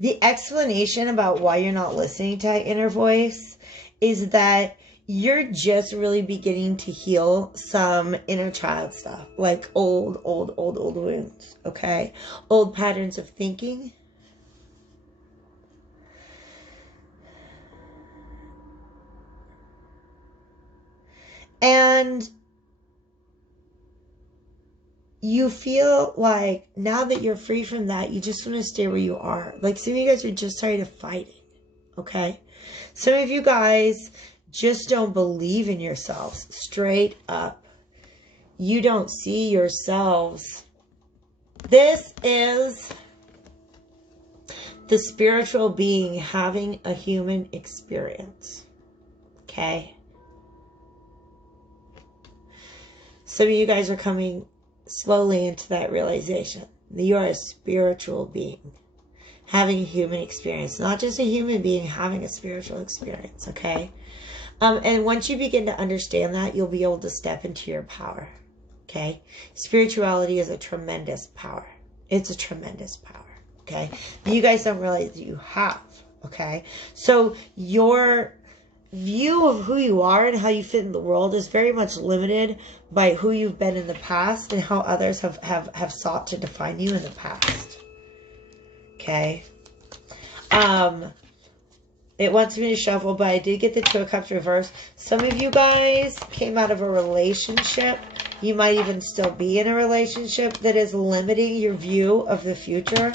The explanation about why you're not listening to that inner voice is that you're just really beginning to heal some inner child stuff, like old wounds, okay? Old patterns of thinking. And you feel like now that you're free from that, you just want to stay where you are. Like some of you guys are just tired of fighting, okay? Some of you guys just don't believe in yourselves, straight up. You don't see yourselves. This is the spiritual being having a human experience, okay? Some of you guys are coming slowly into that realization that you are a spiritual being having a human experience, not just a human being having a spiritual experience, okay? And once you begin to understand that, you'll be able to step into your power, okay? Spirituality is a tremendous power. It's a tremendous power, okay? You guys don't realize that you have, okay? So your view of who you are and how you fit in the world is very much limited by who you've been in the past and how others have sought to define you in the past. Okay. It wants me to shuffle, but I did get the 2 of Cups reversed. Some of you guys came out of a relationship. You might even still be in a relationship that is limiting your view of the future.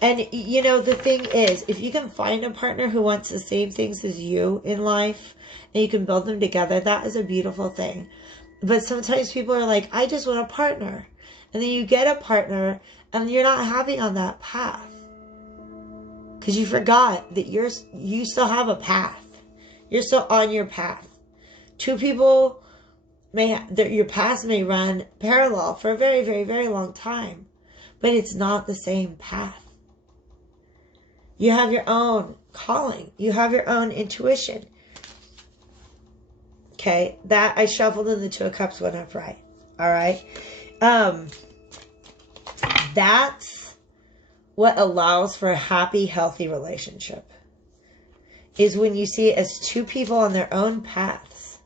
And, you know, the thing is, if you can find a partner who wants the same things as you in life, and you can build them together, that is a beautiful thing. But sometimes people are like, I just want a partner. And then you get a partner, and you're not happy on that path. Because you forgot that you still have a path. You're still on your path. 2 people, your paths may run parallel for a very, very, very long time. But it's not the same path. You have your own calling. You have your own intuition. Okay, that I shuffled and the 2 of Cups went up right. All right. That's what allows for a happy, healthy relationship. Is when you see it as 2 people on their own paths.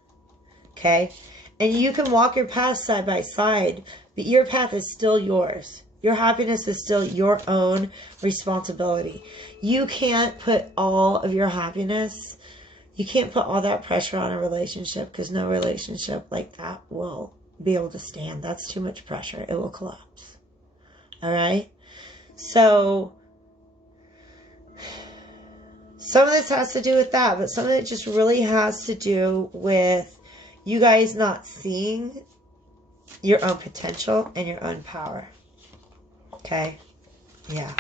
Okay. And you can walk your path side by side, but your path is still yours. Your happiness is still your own responsibility. You can't put all of your happiness, you can't put all that pressure on a relationship, because no relationship like that will be able to stand. That's too much pressure. It will collapse. All right? So, some of this has to do with that, but some of it just really has to do with you guys not seeing your own potential and your own power. Okay. Yeah.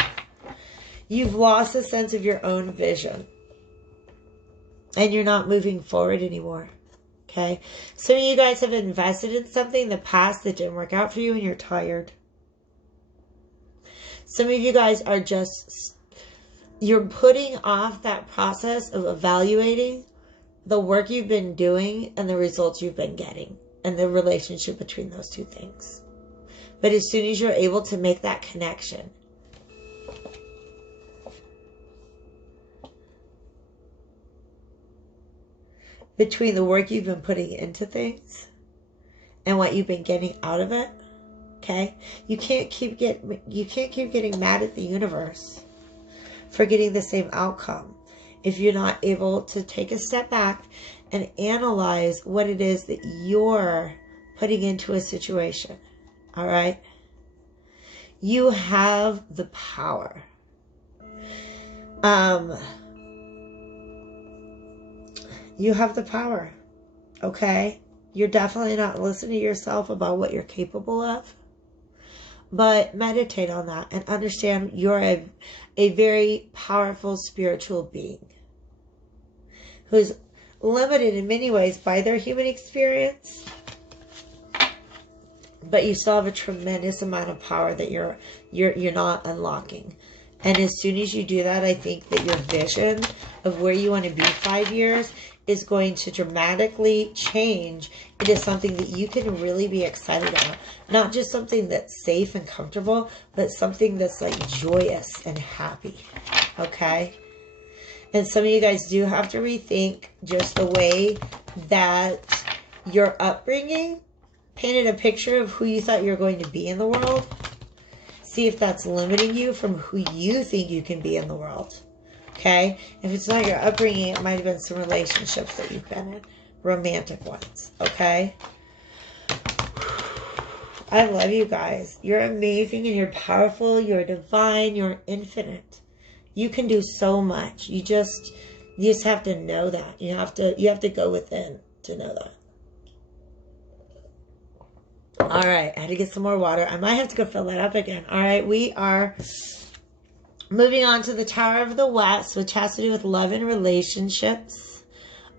You've lost a sense of your own vision. And you're not moving forward anymore. Okay? Some of you guys have invested in something in the past that didn't work out for you and you're tired. Some of you guys are just, you're putting off that process of evaluating the work you've been doing and the results you've been getting and the relationship between those two things. But as soon as you're able to make that connection, between the work you've been putting into things and what you've been getting out of it, okay? You can't keep getting mad at the universe for getting the same outcome if you're not able to take a step back and analyze what it is that you're putting into a situation. All right? You have the power. You have the power. Okay? You're definitely not listening to yourself about what you're capable of. But meditate on that and understand you're a very powerful spiritual being who's limited in many ways by their human experience. But you still have a tremendous amount of power that you're not unlocking. And as soon as you do that, I think that your vision of where you want to be 5 years is going to dramatically change into something that you can really be excited about. Not just something that's safe and comfortable, but something that's like joyous and happy. Okay? And some of you guys do have to rethink just the way that your upbringing painted a picture of who you thought you were going to be in the world. See if that's limiting you from who you think you can be in the world. Okay? If it's not your upbringing, it might have been some relationships that you've been in. Romantic ones. Okay? I love you guys. You're amazing and you're powerful. You're divine. You're infinite. You can do so much. You just have to know that. You have to go within to know that. All right, I had to get some more water. I might have to go fill that up again. All right, we are moving on to the Tower of the West, which has to do with love and relationships.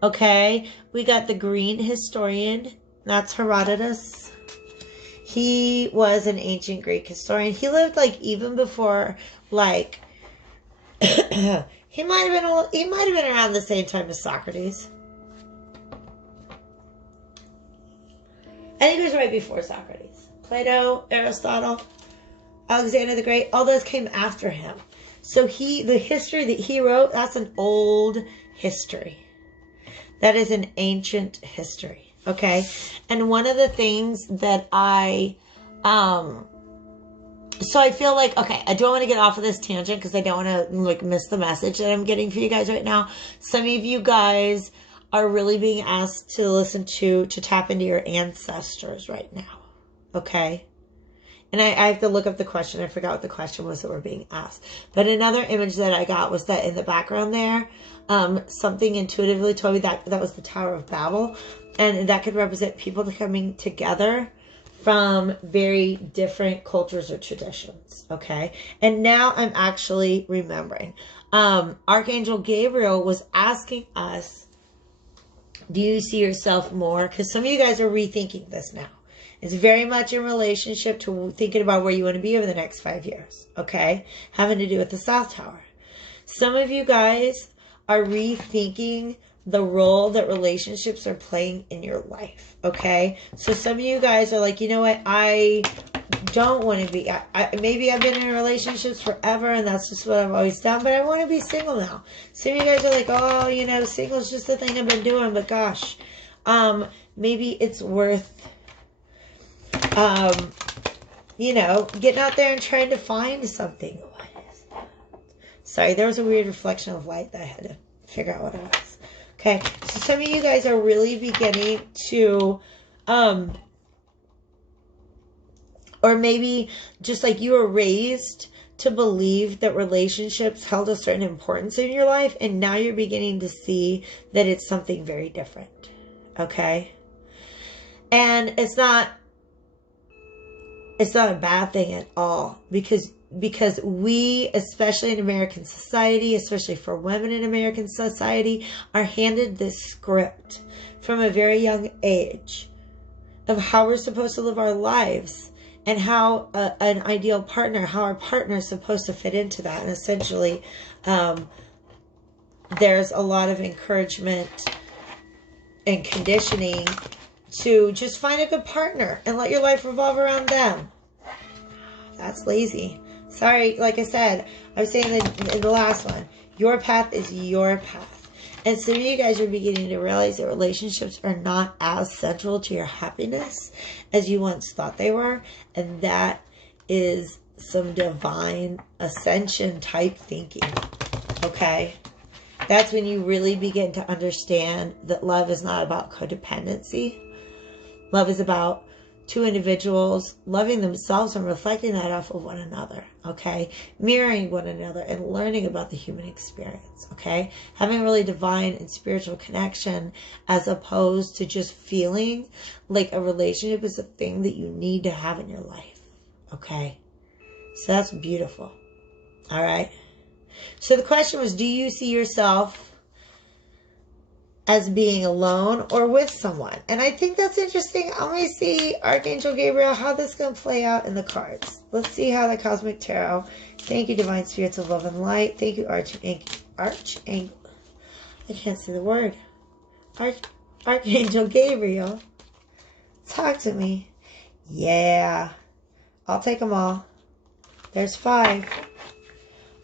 Okay, we got the Green Historian. That's Herodotus. He was an ancient Greek historian. He lived like even before, like he might have been around the same time as Socrates. I think it was right before Socrates. Plato, Aristotle, Alexander the Great, all those came after him. So the history that he wrote, that's an old history. That is an ancient history. Okay? And one of the things that so I feel like, okay, I don't want to get off of this tangent because I don't want to like miss the message that I'm getting for you guys right now. Some of you guys are really being asked to listen to tap into your ancestors right now. Okay? And I have to look up the question. I forgot what the question was that we're being asked. But another image that I got was that in the background there, something intuitively told me that was the Tower of Babel. And that could represent people coming together from very different cultures or traditions. Okay? And now I'm actually remembering. Archangel Gabriel was asking us, do you see yourself more? Because some of you guys are rethinking this now. It's very much in relationship to thinking about where you want to be over the next 5 years. Okay? Having to do with the South Tower. Some of you guys are rethinking the role that relationships are playing in your life. Okay? So some of you guys are like, you know what? I don't want to be, maybe I've been in relationships forever and that's just what I've always done, but I want to be single now. Some of you guys are like, oh, you know, single's just the thing I've been doing, but gosh, maybe it's worth, you know, getting out there and trying to find something. What is that? Sorry, there was a weird reflection of light that I had to figure out what it was. Okay, so some of you guys are really beginning to, or maybe just like you were raised to believe that relationships held a certain importance in your life, and now you're beginning to see that it's something very different. Okay? And it's not a bad thing at all, because because we, especially in American society, especially for women in American society, are handed this script from a very young age of how we're supposed to live our lives and how an ideal partner, how our partner is supposed to fit into that. And essentially, there's a lot of encouragement and conditioning to just find a good partner and let your life revolve around them. That's lazy. Sorry, like I said, I was saying in the last one, your path is your path. And some of you guys are beginning to realize that relationships are not as central to your happiness as you once thought they were. And that is some divine ascension type thinking. Okay? That's when you really begin to understand that love is not about codependency. Love is about two individuals loving themselves and reflecting that off of one another, okay? Mirroring one another and learning about the human experience, okay? Having a really divine and spiritual connection as opposed to just feeling like a relationship is a thing that you need to have in your life, okay? So that's beautiful, all right? So the question was, do you see yourself as being alone or with someone? And I think that's interesting. I'm going to see, Archangel Gabriel, how this is going to play out in the cards. Let's see how the Cosmic Tarot. Thank you, Divine Spirits of Love and Light. Thank you, Archangel. I can't say the word. Archangel Gabriel. Talk to me. Yeah. I'll take them all. There's 5.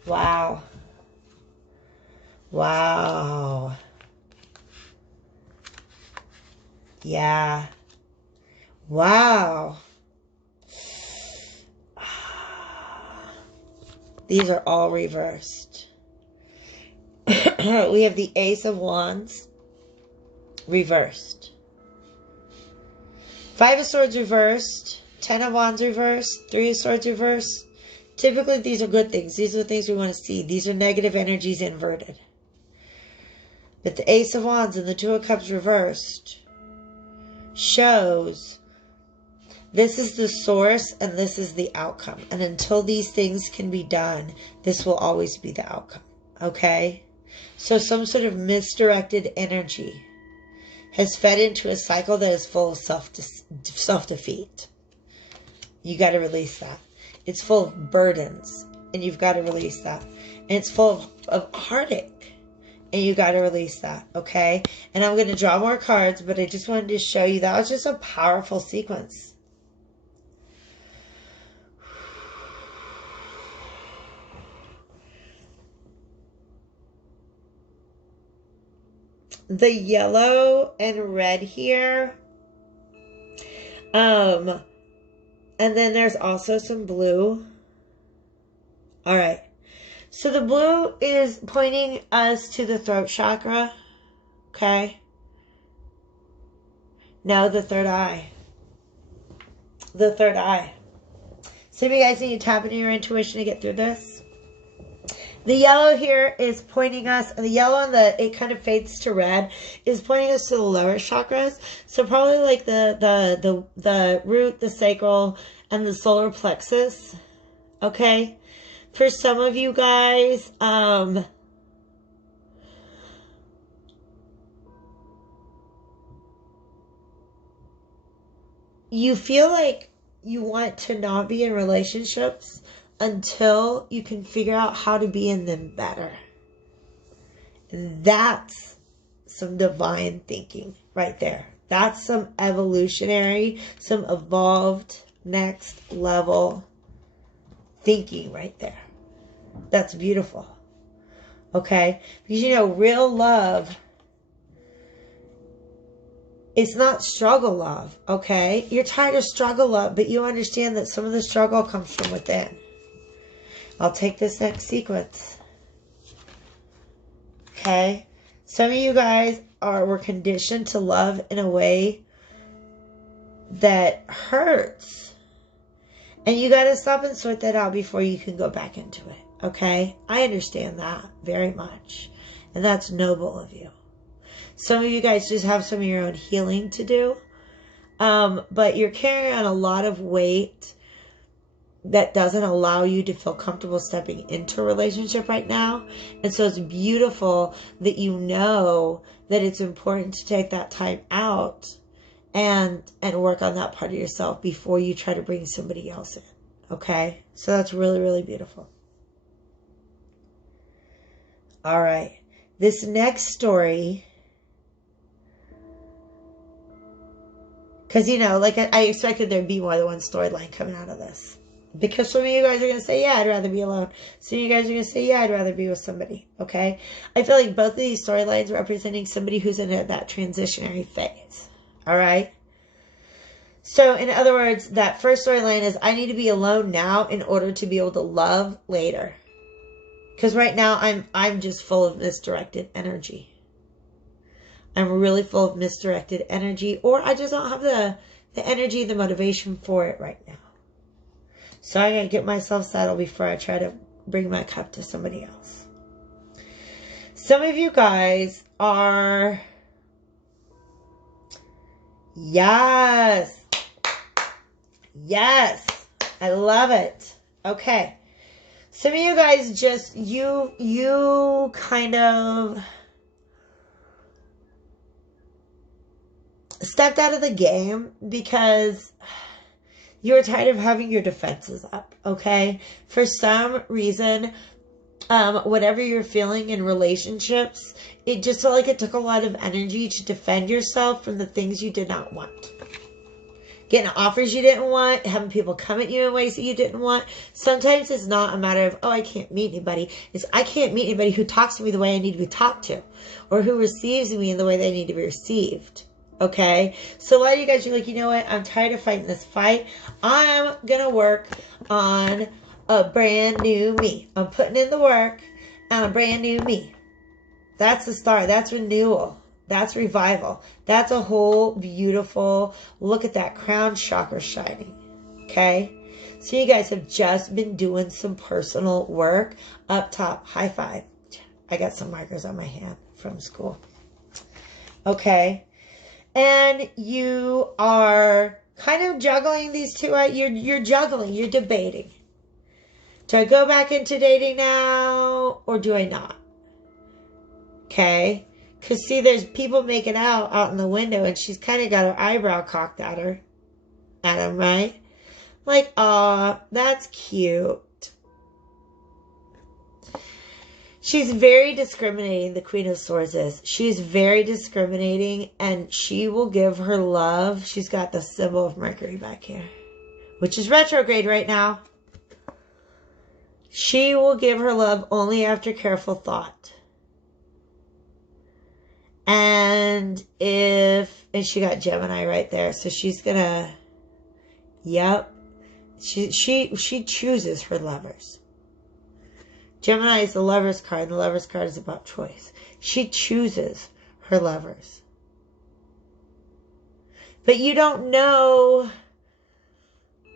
Wow. Wow. Yeah. Wow. These are all reversed. We have the Ace of Wands reversed. 5 of Swords reversed. 10 of Wands reversed. 3 of Swords reversed. Typically, these are good things. These are the things we want to see. These are negative energies inverted. But the Ace of Wands and the 2 of Cups reversed shows this is the source and this is the outcome. And until these things can be done, this will always be the outcome. Okay? So some sort of misdirected energy has fed into a cycle that is full of self-defeat. You got to release that. It's full of burdens, and you've got to release that. And it's full of heartache, and you got to release that, okay? And I'm going to draw more cards, but I just wanted to show you that was just a powerful sequence. The yellow and red here. And then there's also some blue. All right. So the blue is pointing us to the throat chakra. Okay. No, the third eye. The third eye. Some of you guys need to tap into your intuition to get through this. The yellow here is pointing us, the yellow and it kind of fades to red, is pointing us to the lower chakras. So probably like the root, the sacral, and the solar plexus. Okay? For some of you guys, you feel like you want to not be in relationships until you can figure out how to be in them better. That's some divine thinking right there. That's some evolutionary, some evolved next level thinking right there. That's beautiful. Okay? Because you know, real love, it's not struggle love. Okay? You're tired of struggle love, but you understand that some of the struggle comes from within. I'll take this next sequence. Okay? Some of you guys were conditioned to love in a way that hurts. And you got to stop and sort that out before you can go back into it. Okay? I understand that very much. And that's noble of you. Some of you guys just have some of your own healing to do. But you're carrying on a lot of weight that doesn't allow you to feel comfortable stepping into a relationship right now. And so it's beautiful that you know that it's important to take that time out and work on that part of yourself before you try to bring somebody else in. Okay? So that's really, really beautiful. All right. This next story, because, you know, like I expected there'd be more than one storyline coming out of this. Because some of you guys are going to say, yeah, I'd rather be alone. Some of you guys are going to say, yeah, I'd rather be with somebody. Okay? I feel like both of these storylines are representing somebody who's in that transitionary phase. All right? So, in other words, that first storyline is, I need to be alone now in order to be able to love later. Because right now, I'm just full of misdirected energy. I'm really full of misdirected energy. Or I just don't have the energy, the motivation for it right now. So I gotta get myself settled before I try to bring my cup to somebody else. Some of you guys are... Yes. Yes. I love it. Okay. Some of you guys just, you kind of stepped out of the game because you were tired of having your defenses up, okay? For some reason, whatever you're feeling in relationships, it just felt like it took a lot of energy to defend yourself from the things you did not want. Getting offers you didn't want, having people come at you in ways that you didn't want. Sometimes it's not a matter of, oh, I can't meet anybody. It's, I can't meet anybody who talks to me the way I need to be talked to, or who receives me in the way they need to be received. Okay? So a lot of you guys are like, you know what? I'm tired of fighting this fight. I'm going to work on a brand new me. I'm putting in the work on a brand new me. That's the start. That's renewal. That's revival. That's a whole beautiful, look at that crown chakra shining. Okay? So you guys have just been doing some personal work. Up top, high five. I got some markers on my hand from school. Okay? And you are kind of juggling these two out. You're juggling. You're debating. Do I go back into dating now or do I not? Okay? Because, see, there's people making out in the window, and she's kind of got her eyebrow cocked at him, right? Like, aw, that's cute. She's very discriminating, the Queen of Swords is. She's very discriminating, and she will give her love. She's got the symbol of Mercury back here, which is retrograde right now. She will give her love only after careful thought. And she got Gemini right there. So she's gonna, yep. She chooses her lovers. Gemini is the lover's card. And the lover's card is about choice. She chooses her lovers. But you don't know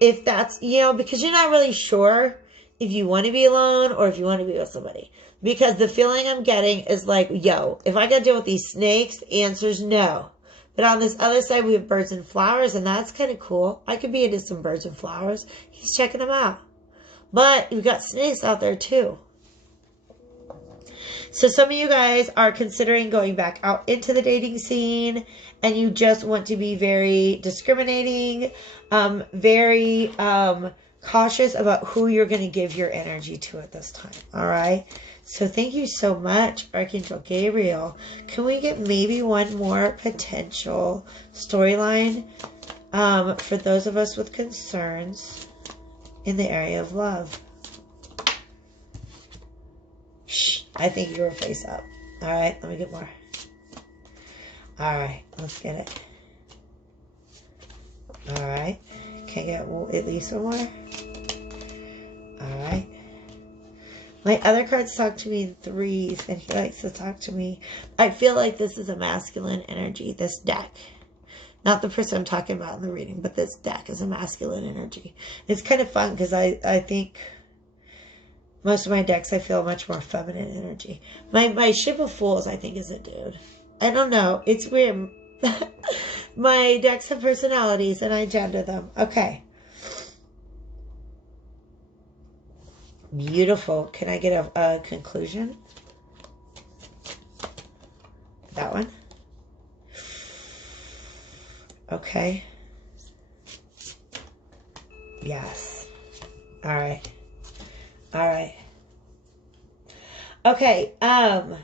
if that's, because you're not really sure if you want to be alone or if you want to be with somebody. Because the feeling I'm getting is like, yo, if I got to deal with these snakes, the answer is no. But on this other side, we have birds and flowers, and that's kind of cool. I could be into some birds and flowers. He's checking them out. But we've got snakes out there too. So some of you guys are considering going back out into the dating scene, and you just want to be very discriminating, very cautious about who you're going to give your energy to at this time. All right. So thank you so much, Archangel Gabriel. Can we get maybe one more potential storyline for those of us with concerns in the area of love? Shh, I think you were face up. All right, let me get more. All right, let's get it. All right, can I get at least one more? All right. My other cards talk to me in threes, and he likes to talk to me. I feel like this is a masculine energy, this deck. Not the person I'm talking about in the reading, but this deck is a masculine energy. It's kind of fun because I think most of my decks, I feel much more feminine energy. My Ship of Fools, I think, is a dude. I don't know. It's weird. My decks have personalities, and I gender them. Okay. Beautiful. Can I get a conclusion? That one? Okay. Yes. All right. All right. Okay. Yeah.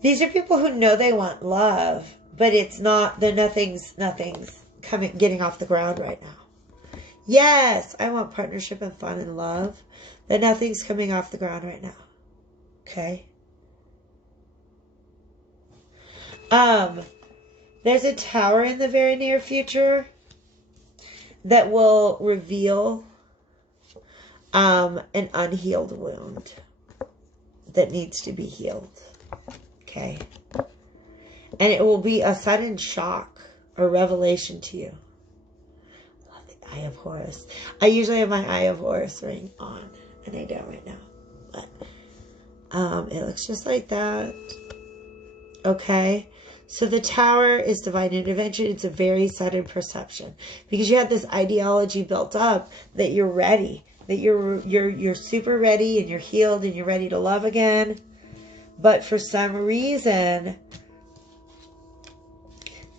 These are people who know they want love, but it's not, nothing's getting off the ground right now. Yes, I want partnership and fun and love, but nothing's coming off the ground right now. Okay. There's a tower in the very near future that will reveal an unhealed wound that needs to be healed. Okay. And it will be a sudden shock or revelation to you. I love the Eye of Horus. I usually have my Eye of Horus ring on, and I don't right now. But it looks just like that. Okay. So the tower is divine intervention. It's a very sudden perception because you had this ideology built up that you're ready, that you're super ready and you're healed and you're ready to love again. But for some reason,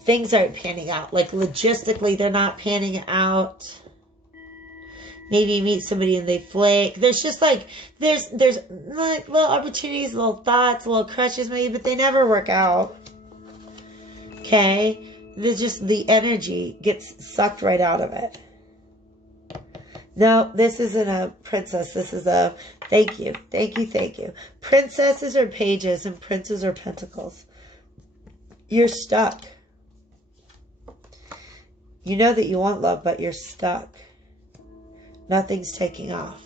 things aren't panning out. Like logistically, they're not panning out. Maybe you meet somebody and they flake. There's just like, there's like little opportunities, little thoughts, little crushes maybe, but they never work out. Okay? There's just the energy gets sucked right out of it. No, this isn't a princess. This is a thank you. Thank you. Thank you. Princesses are pages and princes are pentacles. You're stuck. You know that you want love, but you're stuck. Nothing's taking off.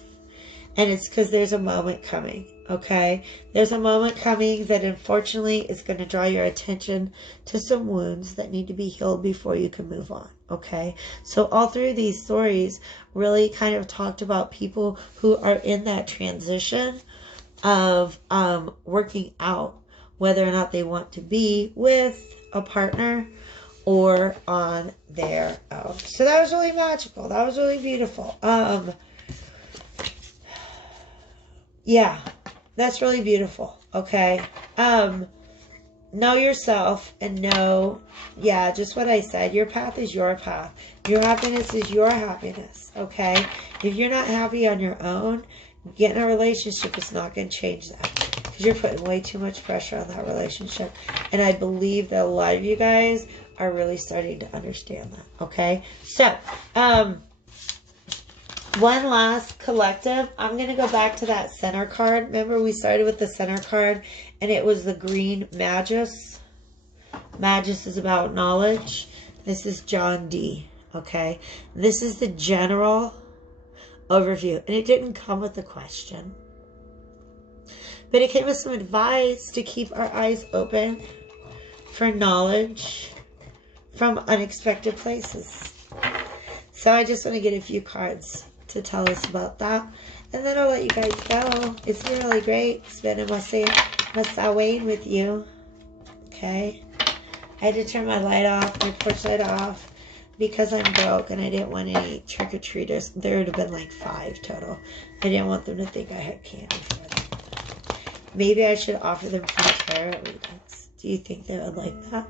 And it's because there's a moment coming. Okay? There's a moment coming that unfortunately is going to draw your attention to some wounds that need to be healed before you can move on. Okay? So all three of these stories really kind of talked about people who are in that transition of working out whether or not they want to be with a partner or on their own. So that was really magical. That was really beautiful. Yeah. That's really beautiful, okay? Know yourself and know, yeah, just what I said. Your path is your path. Your happiness is your happiness, okay? If you're not happy on your own, getting a relationship is not going to change that because you're putting way too much pressure on that relationship. And I believe that a lot of you guys are really starting to understand that, okay? So, one last collective. I'm going to go back to that center card. Remember we started with the center card and it was the green Magus. Magus is about knowledge. This is John Dee. Okay. This is the general overview. And it didn't come with a question. But it came with some advice to keep our eyes open for knowledge from unexpected places. So I just want to get a few cards to tell us about that. And then I'll let you guys go. It's been really great spending my Samhain with you. Okay. I had to turn my light off, my porch light off, because I'm broke and I didn't want any trick-or-treaters. There would have been like 5 total. I didn't want them to think I had candy for them. Maybe I should offer them free tarot readings. Do you think they would like that?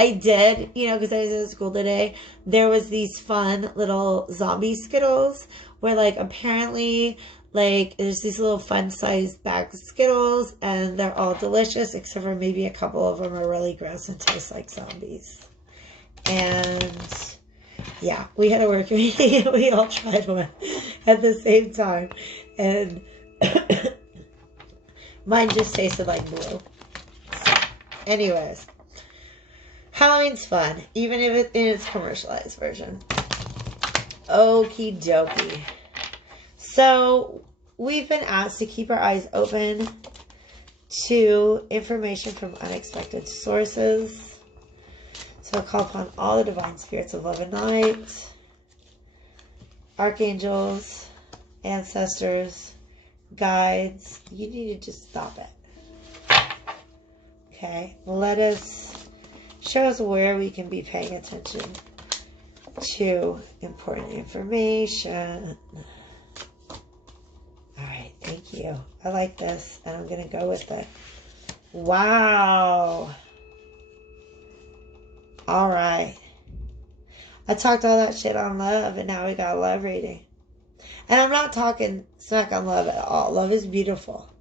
I did, you know, because I was in school today. There was these fun little zombie Skittles where, like, apparently, like, there's these little fun-sized bags of Skittles, and they're all delicious, except for maybe a couple of them are really gross and taste like zombies. And, yeah, we had a work meeting, and we all tried one at the same time. And mine just tasted like blue. So, anyways. Halloween's fun, even if it's in its commercialized version. Okie dokie. So, we've been asked to keep our eyes open to information from unexpected sources. So, I call upon all the divine spirits of love and light, archangels, ancestors, guides. You need to just stop it. Okay, let us show us where we can be paying attention to important information. All right, thank you. I like this, and I'm going to go with it. Wow. All right. I talked all that shit on love, and now we got a love reading. And I'm not talking smack on love at all. Love is beautiful.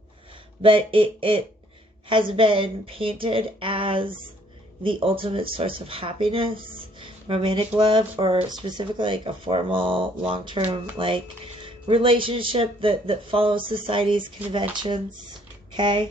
But it has been painted as the ultimate source of happiness, romantic love, or specifically like a formal, long-term, like, relationship that follows society's conventions. Okay?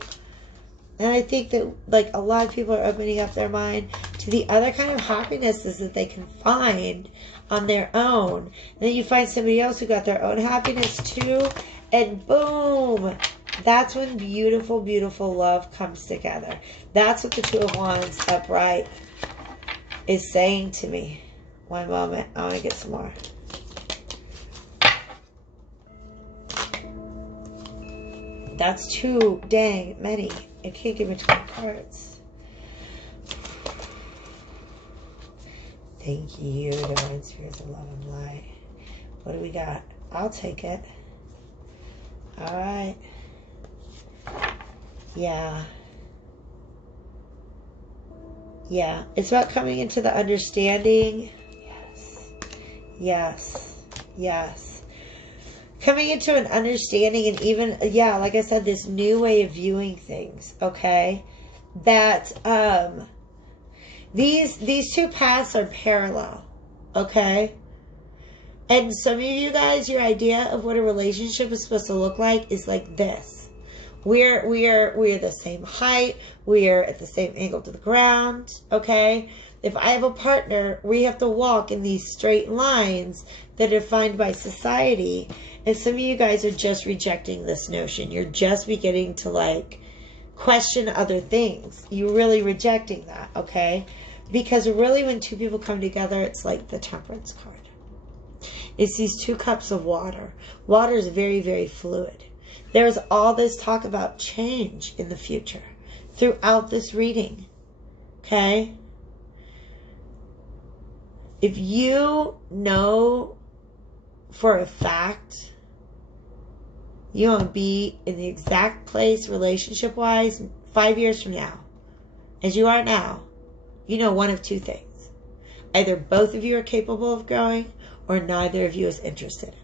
And I think that, like, a lot of people are opening up their mind to the other kind of happinesses that they can find on their own. And then you find somebody else who got their own happiness too, and boom, that's when beautiful, beautiful love comes together. That's what the Two of Wands upright is saying to me. One moment, I want to get some more. That's too dang many. I can't give me 20 cards. Thank you, Divine Spirits of Love and Light. What do we got? I'll take it. All right. Yeah. Yeah. It's about coming into the understanding. Yes. Yes. Yes. Coming into an understanding, and even, yeah, like I said, this new way of viewing things, okay? That these two paths are parallel, okay? And some of you guys, your idea of what a relationship is supposed to look like is like this. We're the same height, we're at the same angle to the ground, okay? If I have a partner, we have to walk in these straight lines that are defined by society. And some of you guys are just rejecting this notion. You're just beginning to, like, question other things. You're really rejecting that, okay? Because really when two people come together, it's like the Temperance card. It's these two cups of water. Water is very, very fluid. There's all this talk about change in the future throughout this reading, okay? If you know for a fact you want to be in the exact place relationship-wise 5 years from now, as you are now, you know one of two things. Either both of you are capable of growing, or neither of you is interested in it.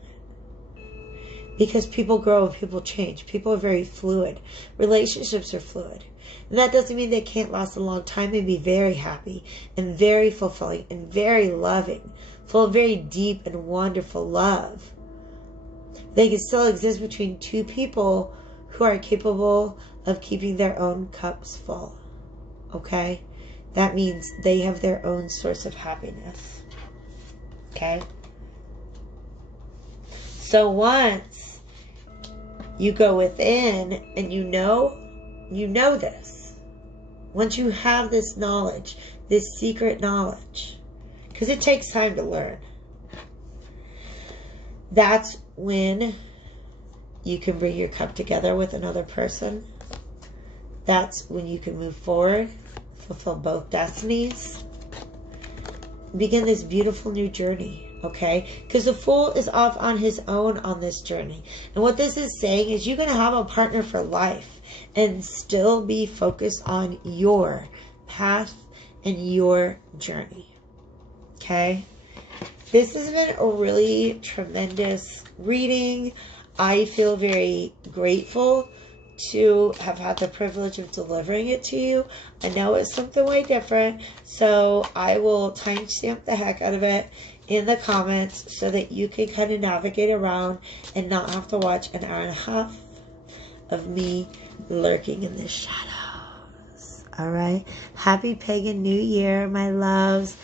Because people grow and people change. People are very fluid. Relationships are fluid. And that doesn't mean they can't last a long time and be very happy and very fulfilling and very loving, full of very deep and wonderful love. They can still exist between two people who are capable of keeping their own cups full. Okay? That means they have their own source of happiness. Okay? So once you go within and you know this. Once you have this knowledge, this secret knowledge, because it takes time to learn, that's when you can bring your cup together with another person. That's when you can move forward, fulfill both destinies, begin this beautiful new journey, okay? Because the Fool is off on his own on this journey. And what this is saying is you're going to have a partner for life and still be focused on your path and your journey, okay? This has been a really tremendous reading. I feel very grateful to have had the privilege of delivering it to you. I know it's something way different, so I will timestamp the heck out of it in the comments so that you can kind of navigate around and not have to watch an hour and a half of me lurking in the shadows. All right. Happy Pagan New Year, my loves.